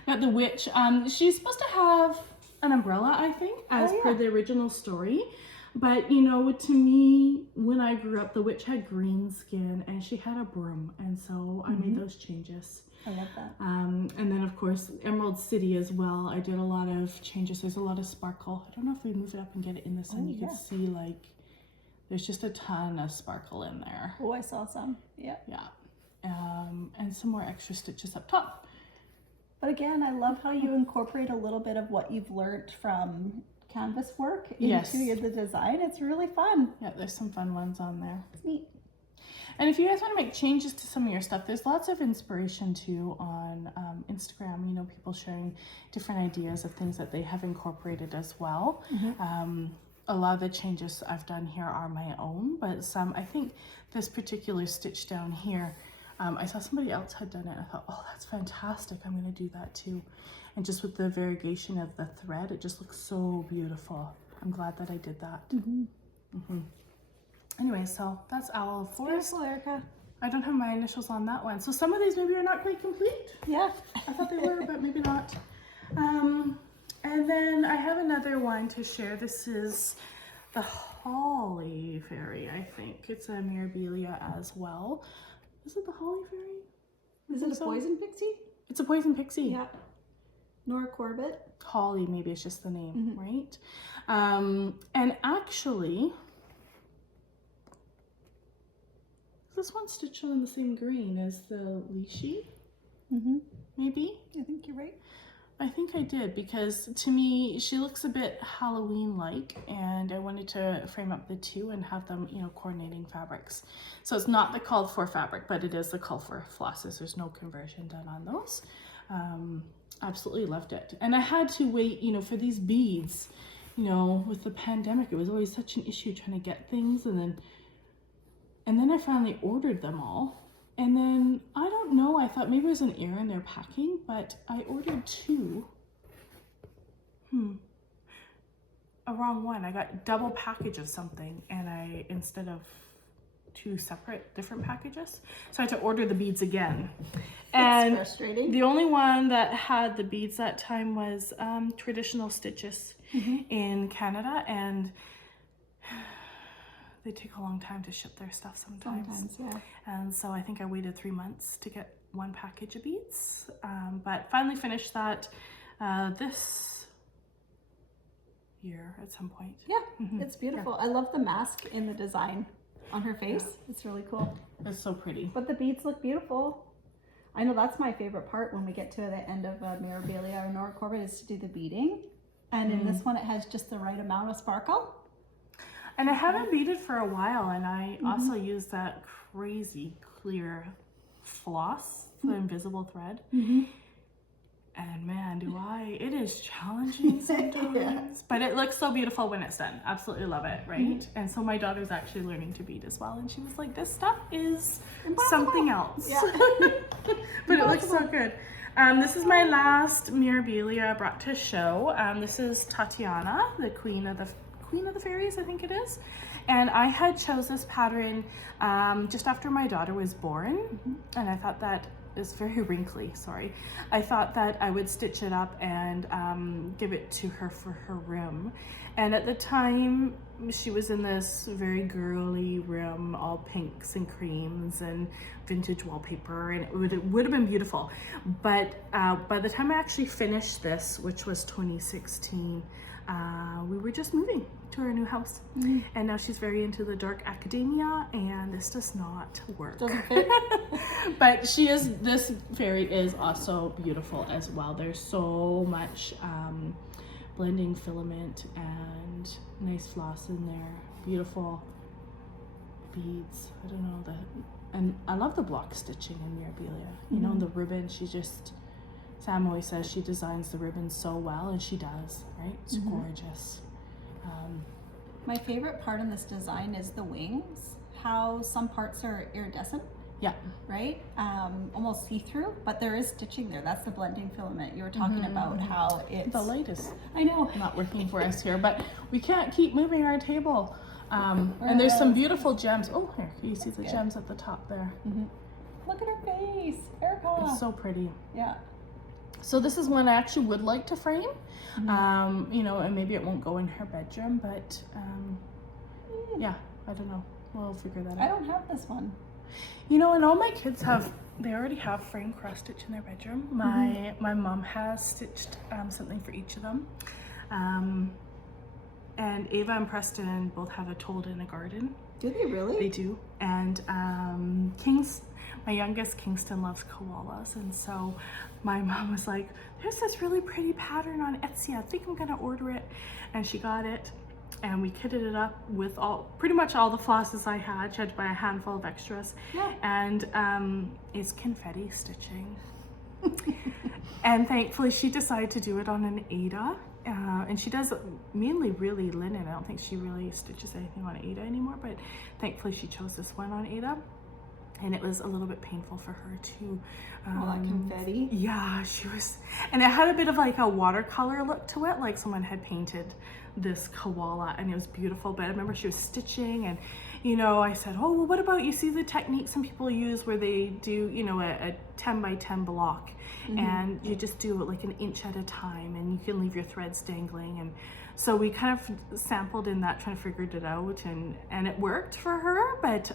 Got the witch. She's supposed to have an umbrella, I think, as per the original story. But, you know, to me, when I grew up, the witch had green skin and she had a broom. And so I made those changes. I love that. And then, of course, Emerald City as well. I did a lot of changes. There's a lot of sparkle. I don't know if we move it up and get it in the sun. You can see, like, there's just a ton of sparkle in there. Oh, I saw some. Yeah. Yeah. And some more extra stitches up top. But again, I love how you incorporate a little bit of what you've learned from canvas work Yes. into the design. It's really fun. Yeah, there's some fun ones on there. It's neat. And if you guys want to make changes to some of your stuff, there's lots of inspiration too on Instagram. You know, people sharing different ideas of things that they have incorporated as well. A lot of the changes I've done here are my own, but some, I think this particular stitch down here, I saw somebody else had done it. I thought, oh, that's fantastic. I'm going to do that too. And just with the variegation of the thread, it just looks so beautiful. I'm glad that I did that. Anyway, so that's Owl of Forest. Beautiful, Arica. I don't have my initials on that one. So some of these maybe are not quite complete. Yeah. I thought they were, but maybe not. And then I have another one to share. This is the Holly Fairy, I think. It's a Mirabilia as well. Is it the Holly Fairy? Is it a poison pixie? It's a poison pixie. Yeah. Nora Corbett. Holly, maybe it's just the name, right? And actually, this one stitched on the same green as the Lishi, maybe? I think you're right. I think I did, because to me, she looks a bit Halloween-like, and I wanted to frame up the two and have them, you know, coordinating fabrics. So it's not the called for fabric, but it is the call for flosses. There's no conversion done on those. Absolutely loved it. And I had to wait, you know, for these beads, you know, with the pandemic, it was always such an issue trying to get things, and then I finally ordered them all. And then, I don't know, I thought maybe it was an error in their packing, but I ordered two. A wrong one. I got double package of something, and instead of two separate different packages. So I had to order the beads again. And That's frustrating. the only one that had the beads that time was Traditional Stitches in Canada, and they take a long time to ship their stuff sometimes. Yeah. And so I think I waited 3 months to get one package of beads, but finally finished that this year at some point. Yeah, it's beautiful. I love the mask in the design on her face. It's really cool. It's so pretty. But the beads look beautiful. I know that's my favorite part when we get to the end of Mirabilia or Nora Corbett, is to do the beading. And in this one, it has just the right amount of sparkle. And I haven't beaded for a while, and I also use that crazy clear floss, the invisible thread. And man, it is challenging sometimes. But it looks so beautiful when it's done. Absolutely love it, right? And so my daughter's actually learning to bead as well, and she was like, this stuff is something else. Yeah. But it looks so good. This is my last Mirabilia I brought to show. This is Tatiana, the Queen of the Fairies, I think it is. And I had chose this pattern just after my daughter was born, and I thought that is very wrinkly, sorry. I thought that I would stitch it up and give it to her for her room. And at the time, she was in this very girly room, all pinks and creams and vintage wallpaper, and it would have been beautiful. But by the time I actually finished this, which was 2016, we were just moving to our new house, and now she's very into the dark academia, and this does not work. Doesn't fit. But this fairy is also beautiful as well. There's so much blending filament and nice floss in there. Beautiful beads. I don't know and I love the block stitching in Mirabilia. You know, the ribbon, Sam always says she designs the ribbon so well, and she does, right? It's gorgeous. My favorite part in this design is the wings. How some parts are iridescent. Yeah. Right? Almost see-through, but there is stitching there. That's the blending filament. You were talking about how it's... The light is I know. not working for us here, but we can't keep moving our table. And there's some beautiful gems. Oh, here, you see the gems at the top there. Look at her face, Arica. It's so pretty. Yeah. So this is one I actually would like to frame, you know, and maybe it won't go in her bedroom, but yeah, I don't know. We'll figure that out. I don't have this one. You know, and all my kids they already have frame cross stitch in their bedroom. My mom has stitched something for each of them. And Ava and Preston both have a toad in a garden. Do they really? They do. And my youngest Kingston loves koalas, and so my mom was like, there's this really pretty pattern on Etsy, I think I'm gonna order it. And she got it, and we kitted it up with pretty much all the flosses I had. She had to buy a handful of extras. Yeah. And it's confetti stitching. And thankfully she decided to do it on an Aida. And she does mainly really linen. I don't think she really stitches anything on Aida anymore, but thankfully she chose this one on Aida. And it was a little bit painful for her to all that confetti. Yeah, and it had a bit of like a watercolor look to it, like someone had painted this koala, and it was beautiful. But I remember she was stitching, and I said, oh, well, what about, you see the technique some people use where they do, a 10 by 10 block, and you just do it like an inch at a time, and you can leave your threads dangling. And so we kind of sampled in that, trying to figure it out, and it worked for her, but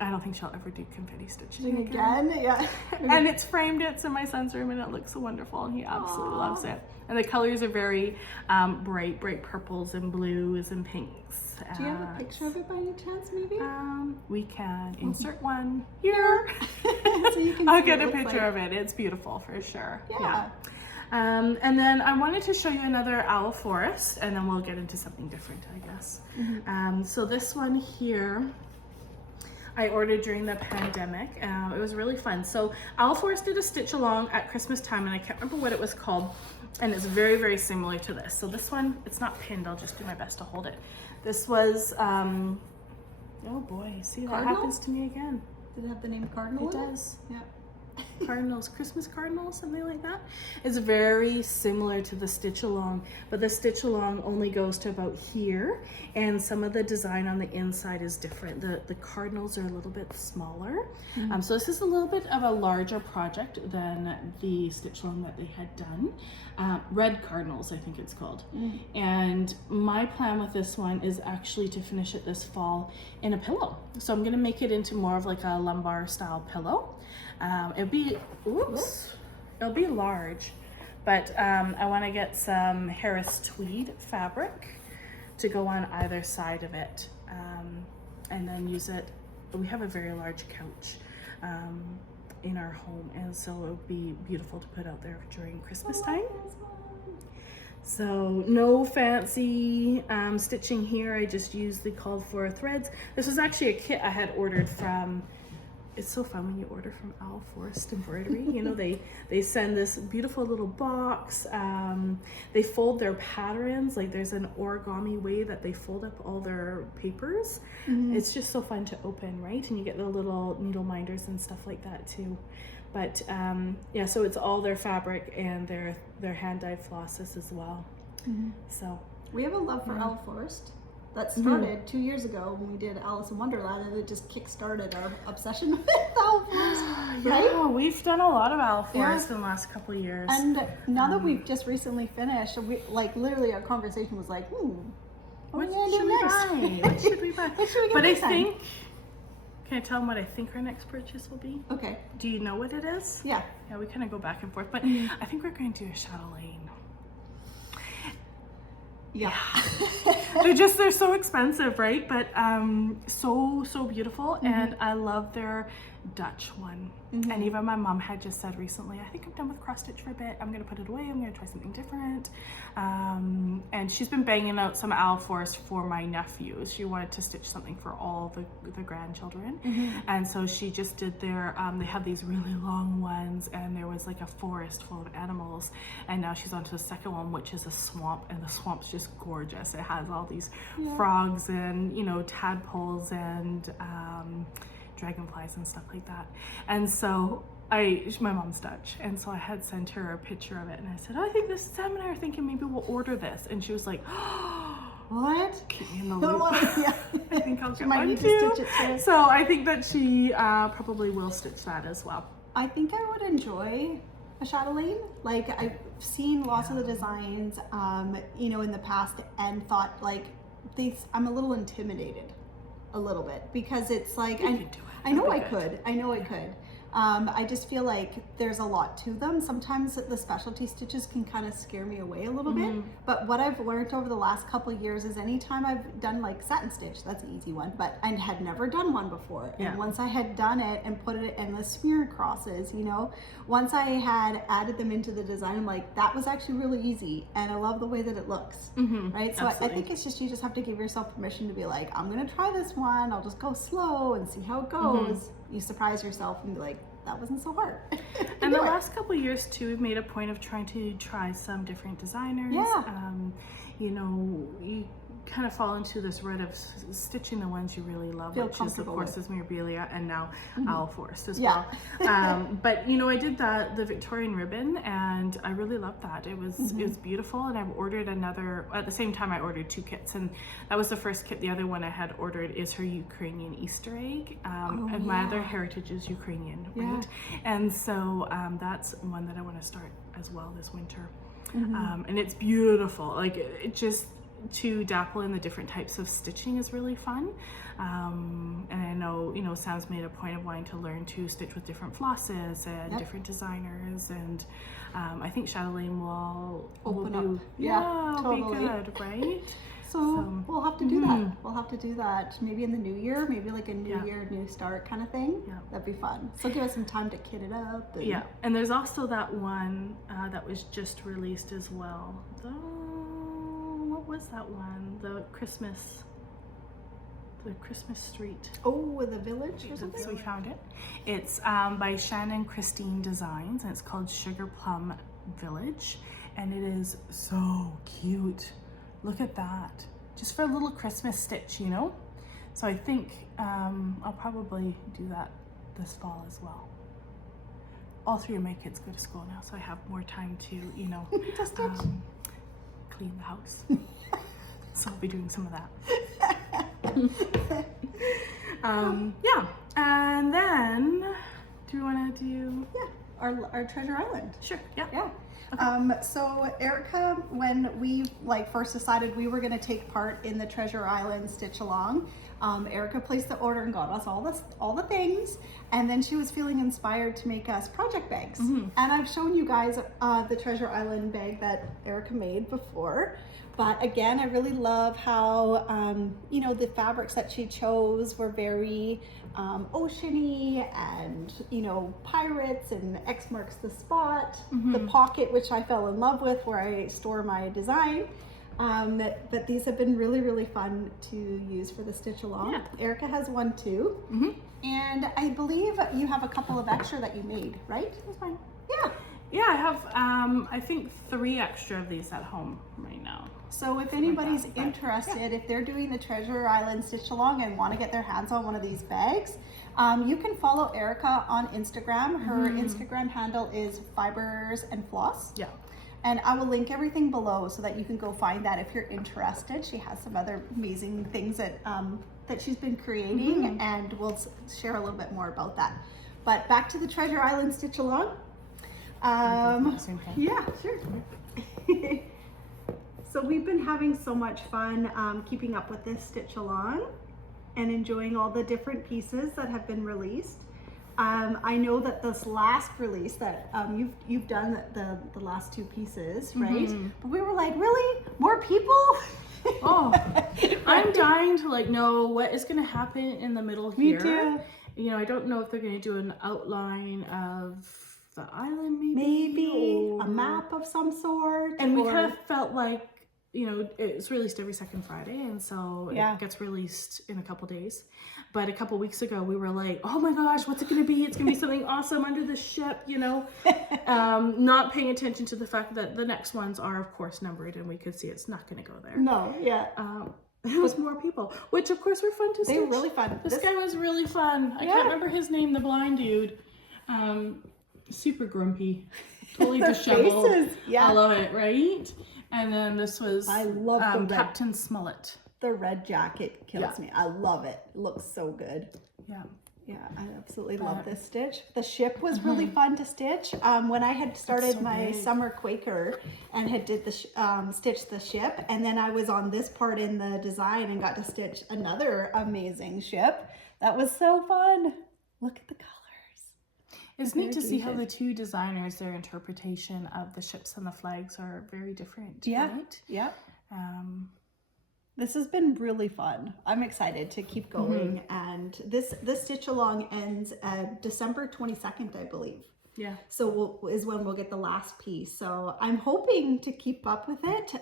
I don't think she'll ever do confetti stitching again. Yeah. And it's framed, it's in my son's room, and it looks so wonderful, and he absolutely loves it. And the colors are very bright purples and blues and pinks. Do you have a picture of it by any chance, maybe? We can insert one here. So you can I'll get a picture of it. It's beautiful for sure. Yeah. And then I wanted to show you another owl forest, and then we'll get into something different, I guess. So this one here, I ordered during the pandemic. It was really fun. So Owl Forest did a stitch along at Christmas time, and I can't remember what it was called, and it's very, very similar to this. So this one, it's not pinned, I'll just do my best to hold it. This was, oh boy, see, that happens to me again. Did it have the name Cardinal? It does. Yeah. Cardinals, Christmas cardinals, something like that. It's very similar to the stitch along, but the stitch along only goes to about here, and some of the design on the inside is different. The cardinals are a little bit smaller. So this is a little bit of a larger project than the stitch along that they had done. Red cardinals, I think it's called. And my plan with this one is actually to finish it this fall in a pillow. So I'm gonna make it into more of like a lumbar style pillow. It'll be large, but I want to get some Harris tweed fabric to go on either side of it, and then use it. We have a very large couch in our home, and so it would be beautiful to put out there during Christmas time. So no fancy stitching here. I just used the called for threads. This was actually a kit I had ordered from, it's so fun when you order from Owl Forest Embroidery. They send this beautiful little box. They fold their patterns, like there's an origami way that they fold up all their papers. It's just so fun to open, right? And you get the little needle minders and stuff like that too. But yeah, so it's all their fabric and their hand-dyed flosses as well. So we have a love for Owl Forest. That started 2 years ago when we did Alice in Wonderland, and it just kick-started our obsession with Owl Forest, right? Yeah, we've done a lot of Owl Forest in the last couple of years. And now that we've just recently finished, we literally our conversation was like, what should we buy? What should we buy? What should we get But next I think, time? can I tell them what I think our next purchase will be? Okay. Do you know what it is? Yeah. Yeah, we kind of go back and forth, but I think we're going to do a chatelaine. Yeah. They're so expensive, right? But so beautiful, and I love their Dutch one. And even my mom had just said recently, I think I'm done with cross stitch for a bit. I'm gonna put it away. I'm gonna try something different. And she's been banging out some Owl Forest for my nephews. She wanted to stitch something for all the grandchildren, and so she just did their. They have these really long ones, and there was like a forest full of animals. And now she's on to the second one, which is a swamp, and the swamp's just gorgeous. It has all these frogs and tadpoles and dragonflies and stuff like that. And so my mom's Dutch, and so I had sent her a picture of it, and I said, I think Sam and I are thinking maybe we'll order this. And she was like, what? Keep me in the loop. I think I'll get one need too. to stitch it too. So I think that she probably will stitch that as well. I think I would enjoy a chatelaine. Like, I've seen lots of the designs, in the past, and thought I'm a little intimidated, a little bit, because it's like I know I could, I just feel like there's a lot to them. Sometimes the specialty stitches can kind of scare me away a little bit. But what I've learned over the last couple of years is anytime I've done like satin stitch, that's an easy one, but I had never done one before. And once I had done it and put it in the smear crosses, you know, once I had added them into the design, I'm like, that was actually really easy. And I love the way that it looks, right? So I think it's just, you just have to give yourself permission to be like, I'm going to try this one. I'll just go slow and see how it goes. You surprise yourself and be like, that wasn't so hard. And the last couple of years too, we've made a point of trying to try some different designers. You know, you kind of fall into this rut of stitching the ones you really love, which is of course is Mirabilia and now Owl Forest as well. But you know, I did the Victorian ribbon and I really loved that. It was beautiful, and I've ordered another at the same time. I ordered 2 kits, and that was the first kit. The other one I had ordered is her Ukrainian Easter egg, and my other heritage is Ukrainian, right? And so that's one that I want to start as well this winter. And it's beautiful. Like it just, to dapple in the different types of stitching is really fun. And I know, you know, Sam's made a point of wanting to learn to stitch with different flosses and different designers, and I think Chatelaine will open up. Be good, right? So we'll have to do that. We'll have to do that maybe in the new year, maybe like a new year, new start kind of thing. That'd be fun. So give us some time to kit it up. And and there's also that one that was just released as well. What was that one? The Christmas Street. Oh, the village or something? So we found it. It's by Shannon Christine Designs, and it's called Sugar Plum Village, and it is so cute. Look at that. Just for a little Christmas stitch, you know? So I think I'll probably do that this fall as well. All 3 of my kids go to school now, so I have more time to, you know, clean the house. So I'll be doing some of that. And then do you want to do our treasure island? Sure. So Arica, when we first decided we were going to take part in the Treasure Island Stitch Along, Arica placed the order and got us all the things, and then she was feeling inspired to make us project bags. And I've shown you guys the Treasure Island bag that Arica made before. But again, I really love how, you know, the fabrics that she chose were very oceany and, you know, pirates, and X marks the spot. The pocket, which I fell in love with, where I store my design. But these have been really, really fun to use for the stitch along. Arica has one too. And I believe you have a couple of extra that you made, right? That's fine. Yeah, I have, I think 3 extra of these at home right now. So if anybody's interested, if they're doing the Treasure Island Stitch Along and want to get their hands on one of these bags, you can follow Arica on Instagram. Her Instagram handle is Fibers and Floss. And I will link everything below so that you can go find that if you're interested. She has some other amazing things that that she's been creating, and we'll share a little bit more about that. But back to the Treasure Island Stitch Along. Yeah, sure. So we've been having so much fun keeping up with this stitch along and enjoying all the different pieces that have been released. I know that this last release that you've done the last 2 pieces, right? But we were like, really? More people? I'm dying to know what is going to happen in the middle here. Me too. You know, I don't know if they're going to do an outline of the island, maybe a map of some sort. And we kind of felt like, you know, it's released every second Friday, and so it gets released in a couple days. But a couple weeks ago, we were like, oh my gosh, what's it going to be? It's going to be something awesome under the ship, you know? Not paying attention to the fact that the next ones are, of course, numbered, and we could see it's not going to go there. No, it was more people, which of course were fun to stitch. They were really fun. This guy was really fun. I can't remember his name, the blind dude. Super grumpy, totally disheveled. Faces. I love it, right? And then this was I love the Captain Smollett. The red jacket kills me. I love it. It looks so good. Yeah, I absolutely love this stitch. The ship was really fun to stitch. When I had started my summer Quaker and had did the stitch the ship, and then I was on this part in the design and got to stitch another amazing ship. That was so fun. Look at the colors. It's neat to see how the two designers, their interpretation of the ships and the flags are very different. Yeah, right? yeah. This has been really fun. I'm excited to keep going. And this stitch along ends December 22nd, I believe. Yeah. So is when we'll get the last piece. So I'm hoping to keep up with it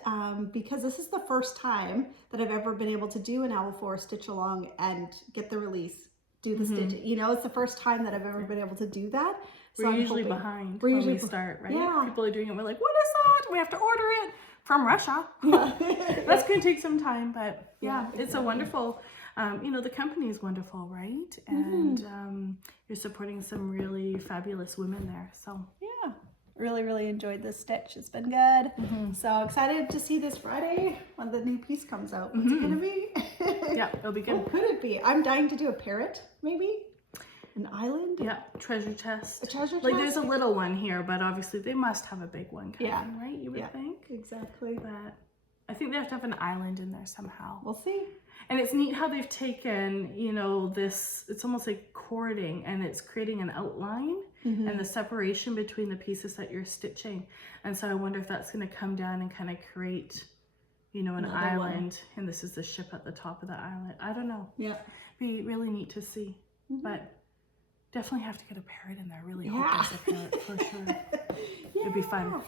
because this is the first time that I've ever been able to do an owl 4 stitch along and get the release, do the stitch. You know, it's the first time that I've ever been able to do that. So We're I'm usually hoping, behind when we start, right? Yeah. People are doing it. We're like, what is that? We have to order it from Russia. Yeah. That's going to take some time, but yeah, exactly. It's a wonderful, you know, the company is wonderful, right? And you're supporting some really fabulous women there. So yeah, really enjoyed this stitch. It's been good. So excited to see this Friday when the new piece comes out. What's it gonna be? Yeah, it'll be good. What could it be? I'm dying to do a parrot, maybe an island. Yeah, treasure chest. A treasure chest. Like there's a little one here, but obviously they must have a big one coming, right? You would think. Exactly. But I think they have to have an island in there somehow. We'll see. And it's neat how they've taken, you know, this, it's almost like cording and it's creating an outline and the separation between the pieces that you're stitching. And so I wonder if that's going to come down and kind of create, you know, an island. And this is the ship at the top of the island. I don't know. Yeah. Be really neat to see. But definitely have to get a parrot in there. Really hope there's a parrot for sure. It'd be fun.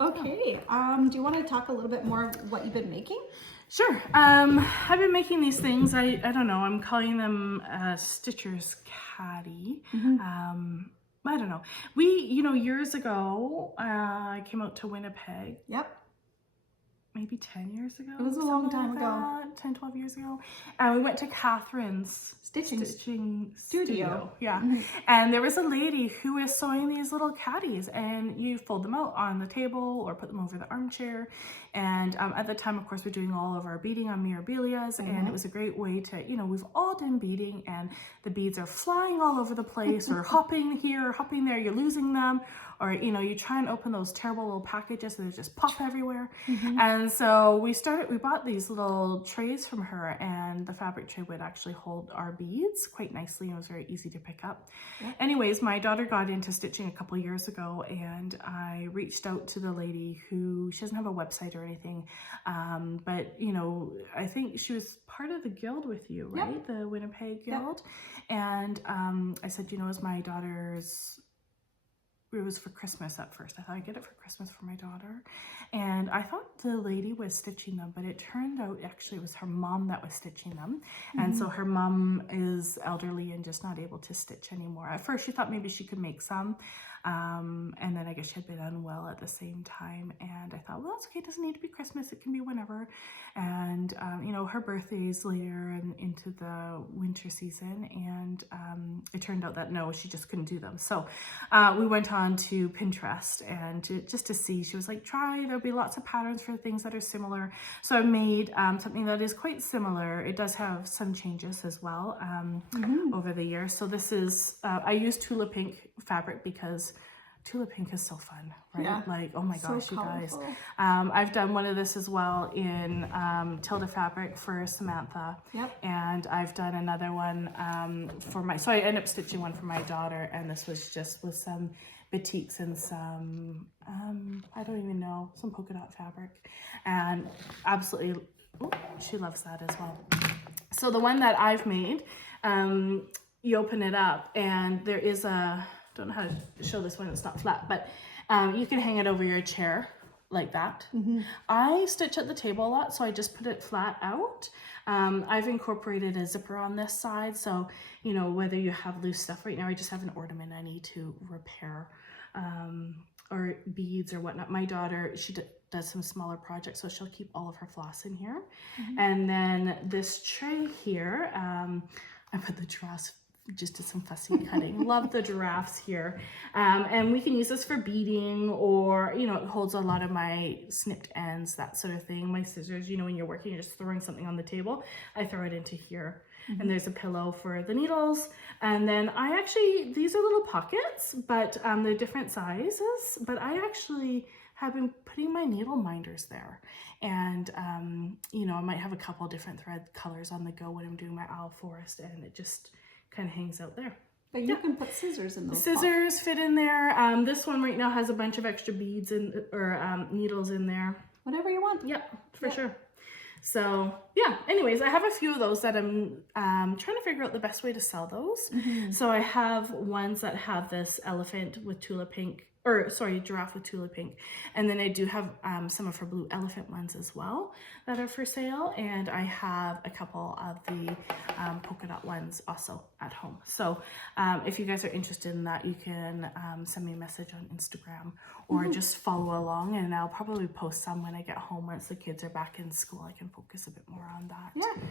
Okay. Do you want to talk a little bit more what you've been making? Sure. I've been making these things. I don't know. I'm calling them Stitcher's Caddy. I don't know. We, you know, years ago, I came out to Winnipeg. Yep. Maybe 10 years ago. It was a long time ago. 10, 12 years ago. And we went to Catherine's stitching studio. Yeah. And there was a lady who was sewing these little caddies and you fold them out on the table or put them over the armchair. And at the time, of course, we're doing all of our beading on Mirabilias and it was a great way to, you know, we've all done beading and the beads are flying all over the place or hopping here, hopping there, you're losing them. Or, you know, you try and open those terrible little packages and they just pop everywhere. And so we bought these little trays from her and the fabric tray would actually hold our beads quite nicely and it was very easy to pick up. Anyways, my daughter got into stitching a couple years ago and I reached out to the lady who, she doesn't have a website or anything, but, you know, I think she was part of the guild with you, right? The Winnipeg Guild. And I said, you know, as my daughter's, it was for Christmas at first. I thought I'd get it for Christmas for my daughter. And I thought the lady was stitching them, but it turned out actually it was her mom that was stitching them. And so her mom is elderly and just not able to stitch anymore. At first she thought maybe she could make some. And then I guess she had been unwell at the same time. And I thought, well, that's okay. It doesn't need to be Christmas. It can be whenever. And, you know, her birthday's later and into the winter season. And it turned out that no, she just couldn't do them. So we went on to Pinterest and just to see, she was like, try, there'll be lots of patterns for things that are similar. So I made something that is quite similar. It does have some changes as well over the years. So this is, I use Tula Pink fabric because Tula Pink is so fun, right? Yeah. Like, oh my gosh, you guys. I've done one of this as well in Tilda fabric for Samantha. And I've done another one for my, so I ended up stitching one for my daughter and this was just with some batiks and some, I don't even know, some polka dot fabric. And absolutely, she loves that as well. So the one that I've made, you open it up and there is a, don't know how to show this when it's not flat, but you can hang it over your chair like that. I stitch at the table a lot, so I just put it flat out. I've incorporated a zipper on this side, so you know, whether you have loose stuff right now, I just have an ornament I need to repair or beads or whatnot. My daughter, she does some smaller projects, so she'll keep all of her floss in here. And then this tray here, I put the giraffes, just did some fussy cutting. Love the giraffes here. And we can use this for beading or, you know, it holds a lot of my snipped ends, that sort of thing. My scissors, you know, when you're working, you're just throwing something on the table, I throw it into here. And there's a pillow for the needles. And then I actually, these are little pockets, but they're different sizes, but I actually have been putting my needle minders there. And, you know, I might have a couple different thread colors on the go when I'm doing my owl forest and it just kind of hangs out there. But you can put scissors in those. Scissors fit in there. This one right now has a bunch of extra beads or needles in there. Whatever you want. Yeah, for sure. So yeah, anyways, I have a few of those that I'm trying to figure out the best way to sell those. So I have ones that have this elephant with tulip pink, or sorry, giraffe with tulip pink. And then I do have some of her blue elephant ones as well that are for sale. And I have a couple of the polka dot ones also at home. So if you guys are interested in that, you can send me a message on Instagram or just follow along, and I'll probably post some when I get home. Once the kids are back in school, I can focus a bit more on that. Yeah.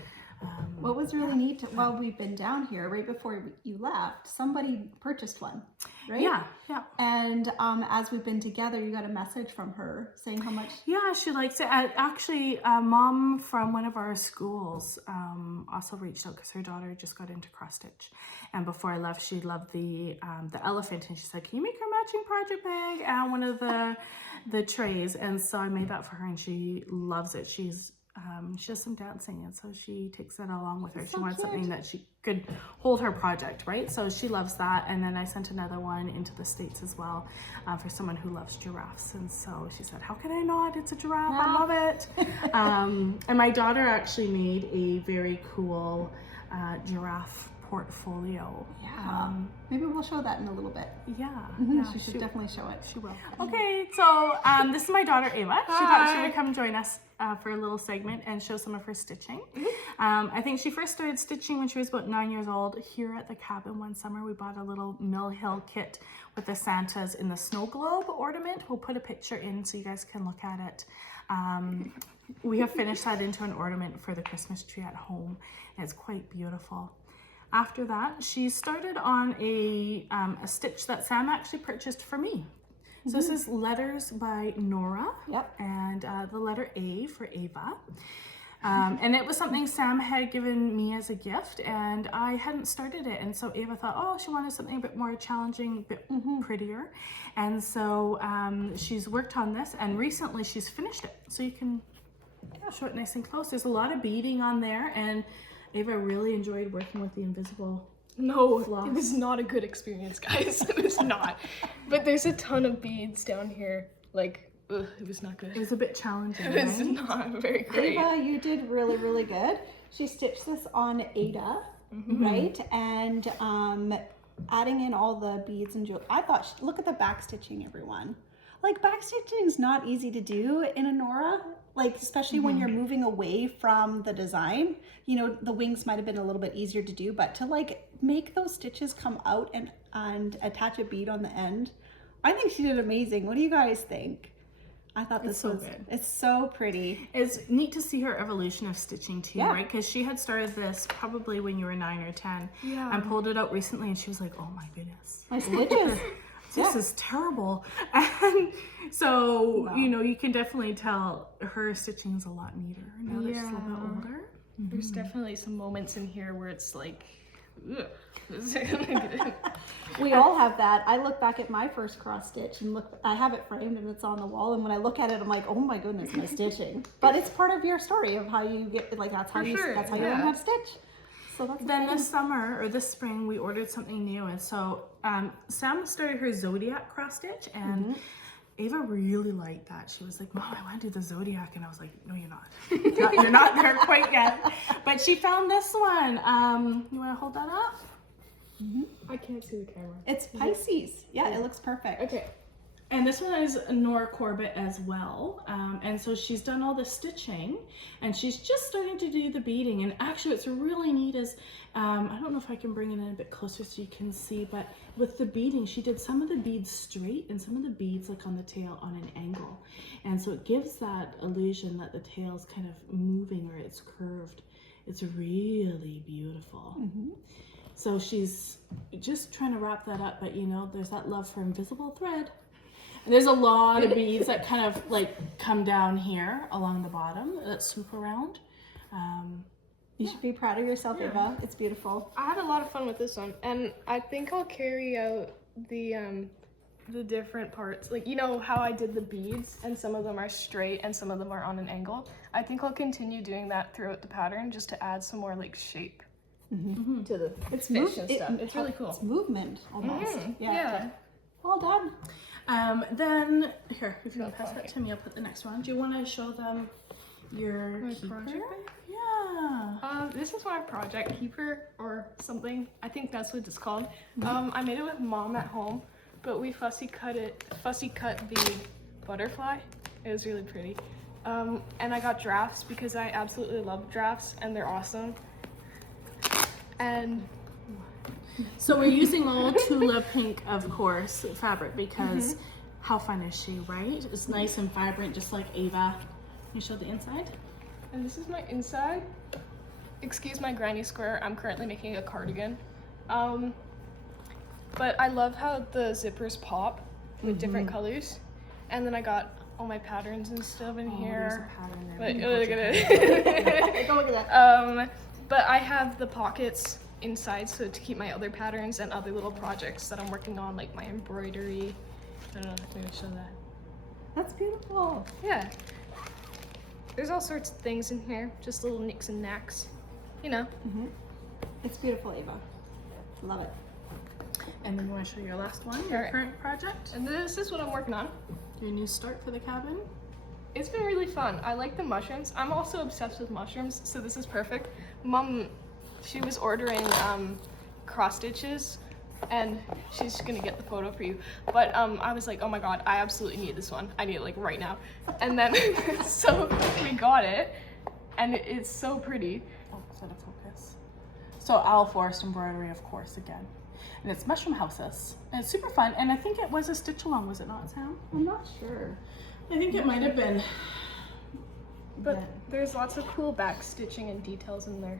What was really neat, while we've been down here, right before you left, somebody purchased one, right? Yeah, yeah. And as we've been together, you got a message from her saying how much. Yeah, she likes it. Actually, mom from one of our schools also reached out because her daughter just got into cross stitch, and before I left, she loved the elephant, and she said, "Can you make her matching project bag and one of the trays?" And so I made that for her, and she loves it. She does some dancing, and so she takes that along with her. She wants something that she could hold her project, right? So she loves that. And then I sent another one into the States as well for someone who loves giraffes. And so she said, "How can I not? It's a giraffe. I love it." And my daughter actually made a very cool giraffe portfolio. Yeah. Maybe we'll show that in a little bit. Yeah. She should definitely show it. She will. Okay, so this is my daughter Ava. She thought she would come join us for a little segment and show some of her stitching. I think she first started stitching when she was about 9 years old. Here at the cabin one summer, we bought a little Mill Hill kit with the Santas in the snow globe ornament. We'll put a picture in so you guys can look at it. We have finished that into an ornament for the Christmas tree at home, and it's quite beautiful. After that, she started on a stitch that Sam actually purchased for me. So this is Letters by Nora. Yep. And the letter A for Ava. And it was something Sam had given me as a gift, and I hadn't started it. And so Ava thought, oh, she wanted something a bit more challenging, a bit prettier. And so she's worked on this, and recently she's finished it. So you can show it nice and close. There's a lot of beading on there, and Ava really enjoyed working with the invisible floss. It was not a good experience, guys. It was not. But there's a ton of beads down here. Like, it was not good. It was a bit challenging, It was not very great. Ava, you did really, really good. She stitched this on Ada, right? And adding in all the beads and jewelry. I thought, look at the back stitching, everyone. Like, back stitching is not easy to do in a Nora. Like, especially when you're moving away from the design, you know, the wings might have been a little bit easier to do, but to like make those stitches come out and attach a bead on the end, I think she did amazing. What do you guys think? I thought this was good. It's so pretty. It's neat to see her evolution of stitching too, right? Because she had started this probably when you were 9 or 10 and pulled it out recently, and she was like, oh my goodness. My stitches. This is terrible. And so, you know, you can definitely tell her stitching is a lot neater now that she's a little bit older. There's definitely some moments in here where it's like, ugh. We all have that. I look back at my first cross stitch and I have it framed and it's on the wall, and when I look at it, I'm like, oh my goodness, my stitching. But it's part of your story of how you get, like, that's how you learn how to stitch. So that's then this summer or this spring we ordered something new, and so Sam started her Zodiac cross stitch, and Ava really liked that. She was like, Mom, I want to do the Zodiac, and I was like, no, you're not. You're not there quite yet. But she found this one. You want to hold that up? I can't see the camera. It's Pisces. Yeah, it looks perfect. Okay. And this one is Nora Corbett as well. And so she's done all the stitching, and she's just starting to do the beading. And actually what's really neat is, I don't know if I can bring it in a bit closer so you can see, but with the beading, she did some of the beads straight and some of the beads like on the tail on an angle. And so it gives that illusion that the tail's kind of moving or it's curved. It's really beautiful. So she's just trying to wrap that up, but you know, there's that love for invisible thread. And there's a lot of beads that kind of like come down here along the bottom that swoop around. You should be proud of yourself, Ava. It's beautiful. I had a lot of fun with this one, and I think I'll carry out the different parts. Like, you know how I did the beads, and some of them are straight and some of them are on an angle. I think I'll continue doing that throughout the pattern just to add some more like shape to the It's fish and stuff. It's really cool. It's movement almost. Yeah. Well done. Then here, if you want to pass that to me, I'll put the next one. Do you want to show them your keeper? project? Yeah. This is my project keeper or something. I think that's what it's called. I made it with Mom at home, but we fussy cut the butterfly. It was really pretty. And I got drafts because I absolutely love drafts and they're awesome. And so we're using all Tula pink, of course, fabric because how fun is she, right? It's nice and vibrant, just like Ava. Can you show the inside? And this is my inside. Excuse my granny square, I'm currently making a cardigan. But I love how the zippers pop with different colors. And then I got all my patterns and stuff in here. There's a pattern But there. look at it. Go look at that. But I have the pockets inside so to keep my other patterns and other little projects that I'm working on, like my embroidery. I don't know if I can show that. That's beautiful. Yeah. There's all sorts of things in here, just little nicks and knacks, you know. It's beautiful, Ava. Love it. And then you want to show your last one, your Alright. current project? And this is what I'm working on. Your new start for the cabin? It's been really fun. I like the mushrooms. I'm also obsessed with mushrooms, so this is perfect. Mom, she was ordering cross stitches, and she's gonna get the photo for you. But I was like, oh my god, I absolutely need this one. I need it like right now. And then so we got it, and it's so pretty. Oh, is that a focus? So Owl Forest Embroidery, of course, again. And it's mushroom houses. And it's super fun. And I think it was a stitch along, was it not, Sam? I'm not sure. I think it might have been. But there's lots of cool back stitching and details in there.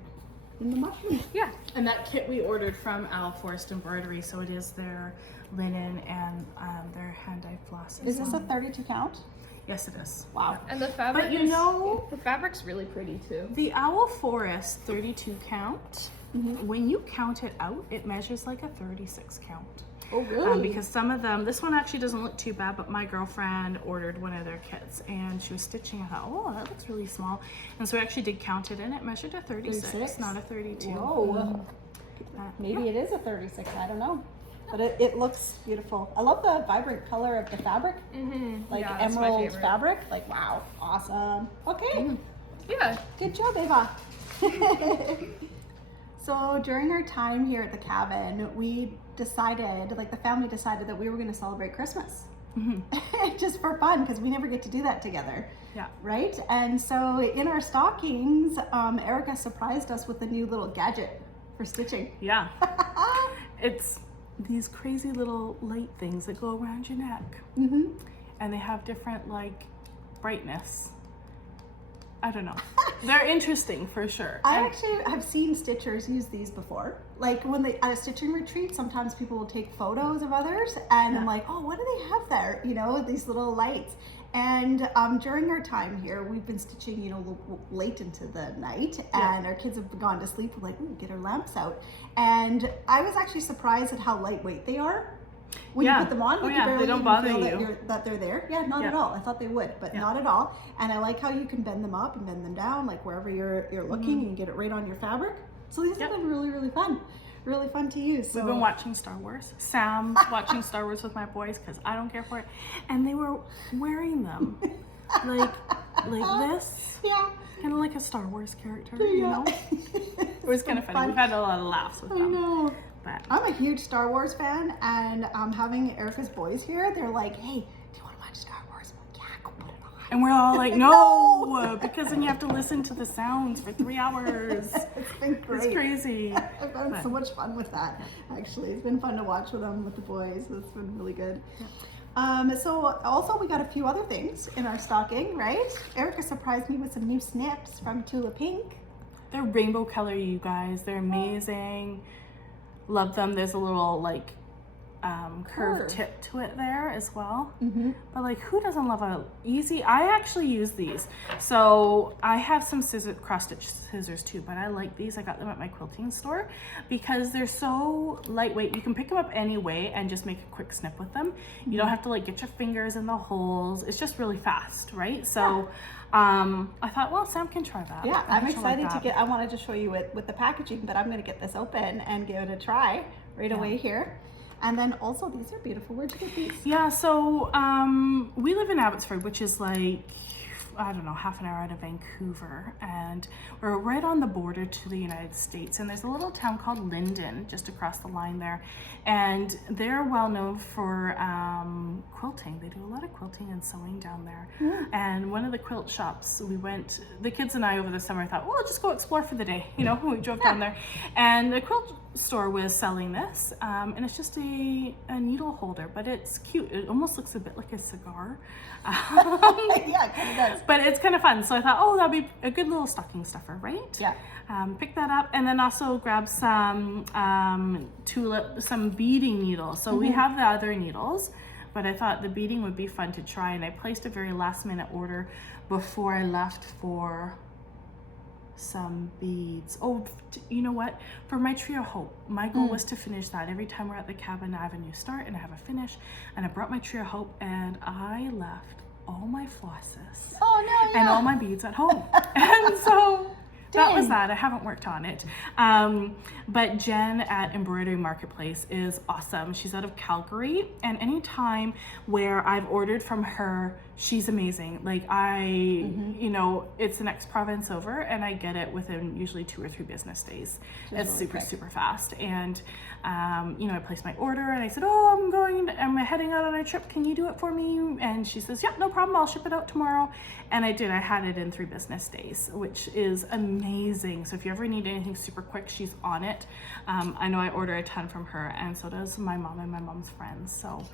In the mushrooms. Yeah. And that kit we ordered from Owl Forest Embroidery, so it is their linen and their hand-dyed flosses. Is this a 32 count? Yes, it is. Wow. And the fabric But you know, the fabric's really pretty too. the Owl Forest 32 count, when you count it out, it measures like a 36 count. Oh, really? Because some of them, this one actually doesn't look too bad, but my girlfriend ordered one of their kits and she was stitching. I thought, oh, that looks really small. And so we actually did count it and it measured a 36, not a 32. Whoa. Maybe it is a 36, I don't know. But it looks beautiful. I love the vibrant color of the fabric. Like Yeah, that's my emerald favorite. fabric. Like, wow, awesome. Okay, Yeah. good job, Ava. So during our time here at the cabin, we decided, like the family decided that we were going to celebrate Christmas. Just for fun, because we never get to do that together. Yeah. Right? And so in our stockings, Arica surprised us with a new little gadget for stitching. Yeah. It's these crazy little light things that go around your neck. And they have different like brightness. I don't know. They're interesting for sure. I actually have seen stitchers use these before. Like when they at a stitching retreat, sometimes people will take photos of others and I'm like, oh, what do they have there? You know, these little lights. And during our time here, we've been stitching, you know, late into the night, and our kids have gone to sleep. We're like, ooh, get our lamps out. And I was actually surprised at how lightweight they are. When you put them on, like you barely they don't even bother feel you. that they're there. Yeah, not at all. I thought they would, but not at all. And I like how you can bend them up and bend them down, like wherever you're looking, and get it right on your fabric. So these have been really, really fun. Really fun to use. So. We've been watching Star Wars. Sam's watching Star Wars with my boys because I don't care for it. And they were wearing them like this. Yeah. Kind of like a Star Wars character, you know? It was kind of funny. We've had a lot of laughs with them. I know. But I'm a huge Star Wars fan, and having Arica's boys here, they're like, hey, do you want to watch Star Wars? I'm like, yeah, go put it on. and we're all like, no, because then you have to listen to the sounds for 3 hours. It's been great. It's crazy. I've had so much fun with that, actually. It's been fun to watch with them, with the boys. It's been really good. So also we got a few other things in our stocking, right? Arica surprised me with some new snips from Tula Pink. They're rainbow color, you guys. They're amazing. Love them. There's a little like curved tip to it there as well. But like, who doesn't love a easy? I actually use these. So I have some cross stitch scissors too, but I like these. I got them at my quilting store because they're so lightweight. You can pick them up anyway and just make a quick snip with them. You don't have to like get your fingers in the holes. It's just really fast, right? So I thought, well, Sam can try that. Yeah, I'm excited like to get, I wanted to show you with the packaging, but I'm going to get this open and give it a try right away here. And then also, these are beautiful. Where'd you get these? Yeah, so we live in Abbotsford, which is like, I don't know, half an hour out of Vancouver, and we're right on the border to the United States, and there's a little town called Linden just across the line there, and they're well known for quilting. They do a lot of quilting and sewing down there. And one of the quilt shops we went, the kids and I over the summer thought, well, we'll just go explore for the day, you know. We drove down there, and the quilt store was selling this, and it's just a needle holder, but it's cute. It almost looks a bit like a cigar. Yeah, it kind of does. But it's kind of fun. So I thought, oh, that'd be a good little stocking stuffer, right? Yeah. Pick that up, and then also grab some some beading needles. So we have the other needles, but I thought the beading would be fun to try, and I placed a very last minute order before I left for some beads. Oh, you know what? For my Tree of Hope, my goal was to finish that. Every time we're at the cabin, I have a new start and I have a finish, and I brought my Tree of Hope, and I left all my flosses and all my beads at home. And so that was that. I haven't worked on it. But Jen at Embroidery Marketplace is awesome. She's out of Calgary, and anytime where I've ordered from her, she's amazing. Like you know, it's the next province over, and I get it within usually 2 or 3 business days. It's really super fast. And you know, I placed my order, and I said, oh, I'm heading out on a trip. Can you do it for me? And she says, yeah, no problem. I'll ship it out tomorrow. And I did. I had it in 3 business days, which is amazing. So if you ever need anything super quick, she's on it. I know I order a ton from her, and so does my mom and my mom's friends. So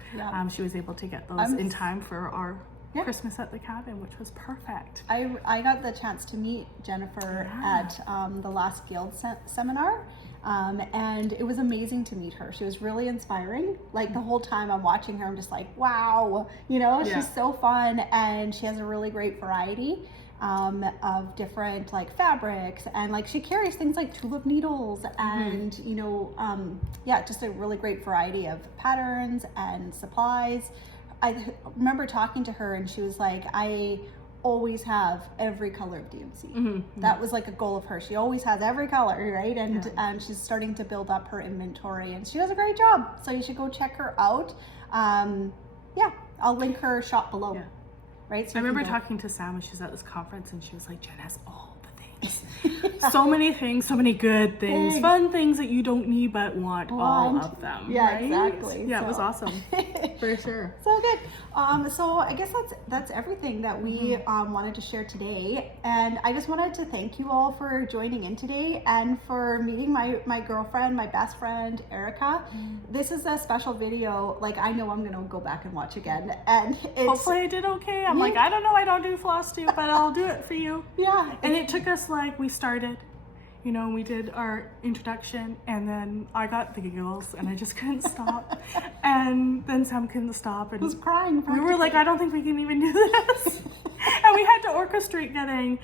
she was able to get those in time for our Christmas at the cabin, which was perfect. I got the chance to meet Jennifer at the last guild seminar, and it was amazing to meet her. She was really inspiring. Like the whole time I'm watching her, I'm just like, wow, you know, she's so fun, and she has a really great variety of different like fabrics, and like she carries things like tulip needles and you know, just a really great variety of patterns and supplies. I remember talking to her, and she was like, I always have every color of DMC. That was like a goal of hers. She always has every color, right? And she's starting to build up her inventory, and she does a great job. So you should go check her out. I'll link her shop below. Right? So I remember talking to Sam when she was at this conference, and she was like, Jen has all the things. So many things, so many good things, fun things that you don't need but want all of them. Yeah, right? exactly. Yeah, so. It was awesome. For sure. So good. So I guess that's everything that we wanted to share today. And I just wanted to thank you all for joining in today and for meeting my girlfriend, my best friend, Arica. This is a special video. Like, I know I'm going to go back and watch again. And hopefully I did okay. I'm like, I don't know, I don't do Flosstube, but I'll do it for you. Yeah. And it took us like, we started, you know, we did our introduction, and then I got the giggles, and I just couldn't stop. And then Sam couldn't stop, and was crying. We were like, I don't think we can even do this. And we had to orchestrate getting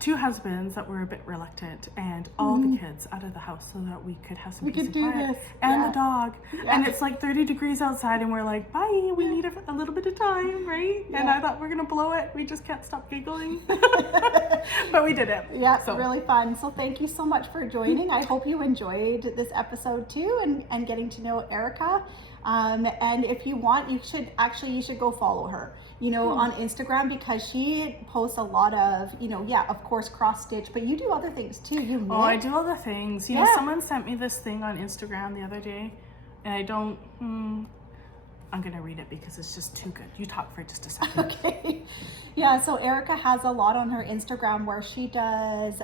2 husbands that were a bit reluctant, and all the kids out of the house so that we could have some peace and quiet. And the dog. And it's like 30 degrees outside, and we're like, bye, we need a little bit of time, right? And I thought, we're gonna blow it. We just can't stop giggling. But we did it. Yeah, so really fun. So thank you so much for joining. I hope you enjoyed this episode too, and getting to know Arica. And if you want, you should go follow her, you know, on Instagram, because she posts a lot of, you know, of course, cross stitch, but you do other things too. You knit. Oh, I do other things. You know, someone sent me this thing on Instagram the other day, and I don't, I'm gonna read it because it's just too good. You talk for just a second. Okay. Yeah, so Arica has a lot on her Instagram where she does,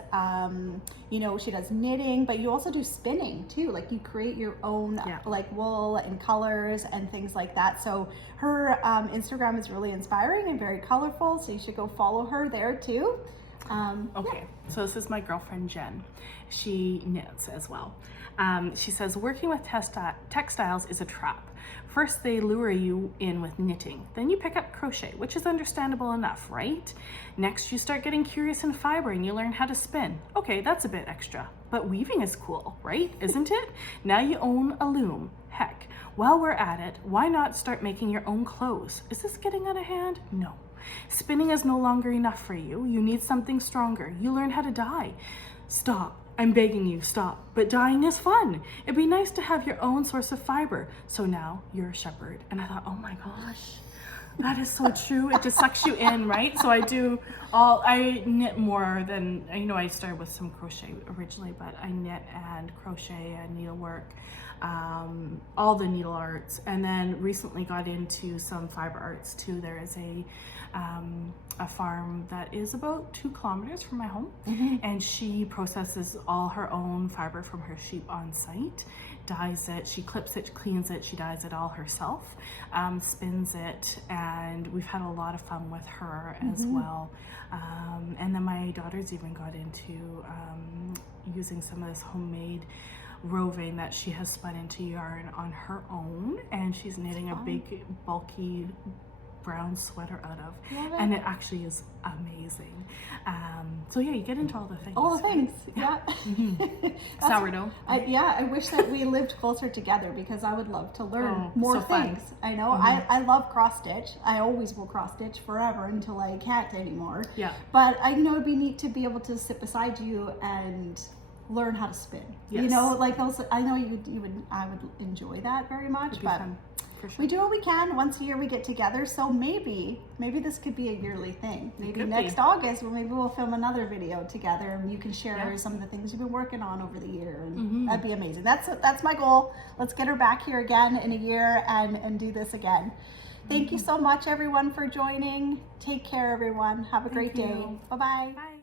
you know, she does knitting, but you also do spinning too. Like you create your own like wool and colors and things like that. So her Instagram is really inspiring and very colorful. So you should go follow her there too. Okay, so this is my girlfriend Jen. She knits as well. She says, working with textiles is a trap. First, they lure you in with knitting. Then you pick up crochet, which is understandable enough, right? Next, you start getting curious in fiber and you learn how to spin. Okay, that's a bit extra, but weaving is cool, right? Isn't it? Now you own a loom. Heck, while we're at it, why not start making your own clothes? Is this getting out of hand? No. Spinning is no longer enough for you. You need something stronger. You learn how to dye. Stop. I'm begging you, stop. But dyeing is fun. It'd be nice to have your own source of fiber. So now you're a shepherd. And I thought, oh my gosh, that is so true. It just sucks you in, right? So I knit more than, I started with some crochet originally, but I knit and crochet and needlework, all the needle arts, and then recently got into some fiber arts too. There is a farm that is about 2 kilometers from my home, and she processes all her own fiber from her sheep on site, dyes it, she clips it, cleans it, she dyes it all herself, spins it, and we've had a lot of fun with her as well. And then my daughter's even got into using some of this homemade roving that she has spun into yarn on her own, and she's knitting a big bulky brown sweater out of, and it actually is amazing. So yeah, you get into all the things. All the things, yeah. Sourdough. I wish that we lived closer together, because I would love to learn more so fun. things. I know, I love cross stitch. I always will cross stitch forever until I can't anymore. Yeah. But I know it'd be neat to be able to sit beside you and learn how to spin. Yes. Like those, I know I would enjoy that very much. It'd be but fun. For sure. we do what we can. Once a year we get together, so maybe this could be a yearly thing. Maybe next August, maybe we'll film another video together, and you can share some of the things you've been working on over the year, and that'd be amazing. That's my goal. Let's get her back here again in a year and do this again. Thank you so much, everyone, for joining. Take care, everyone. Have a great day. Bye-bye. Bye.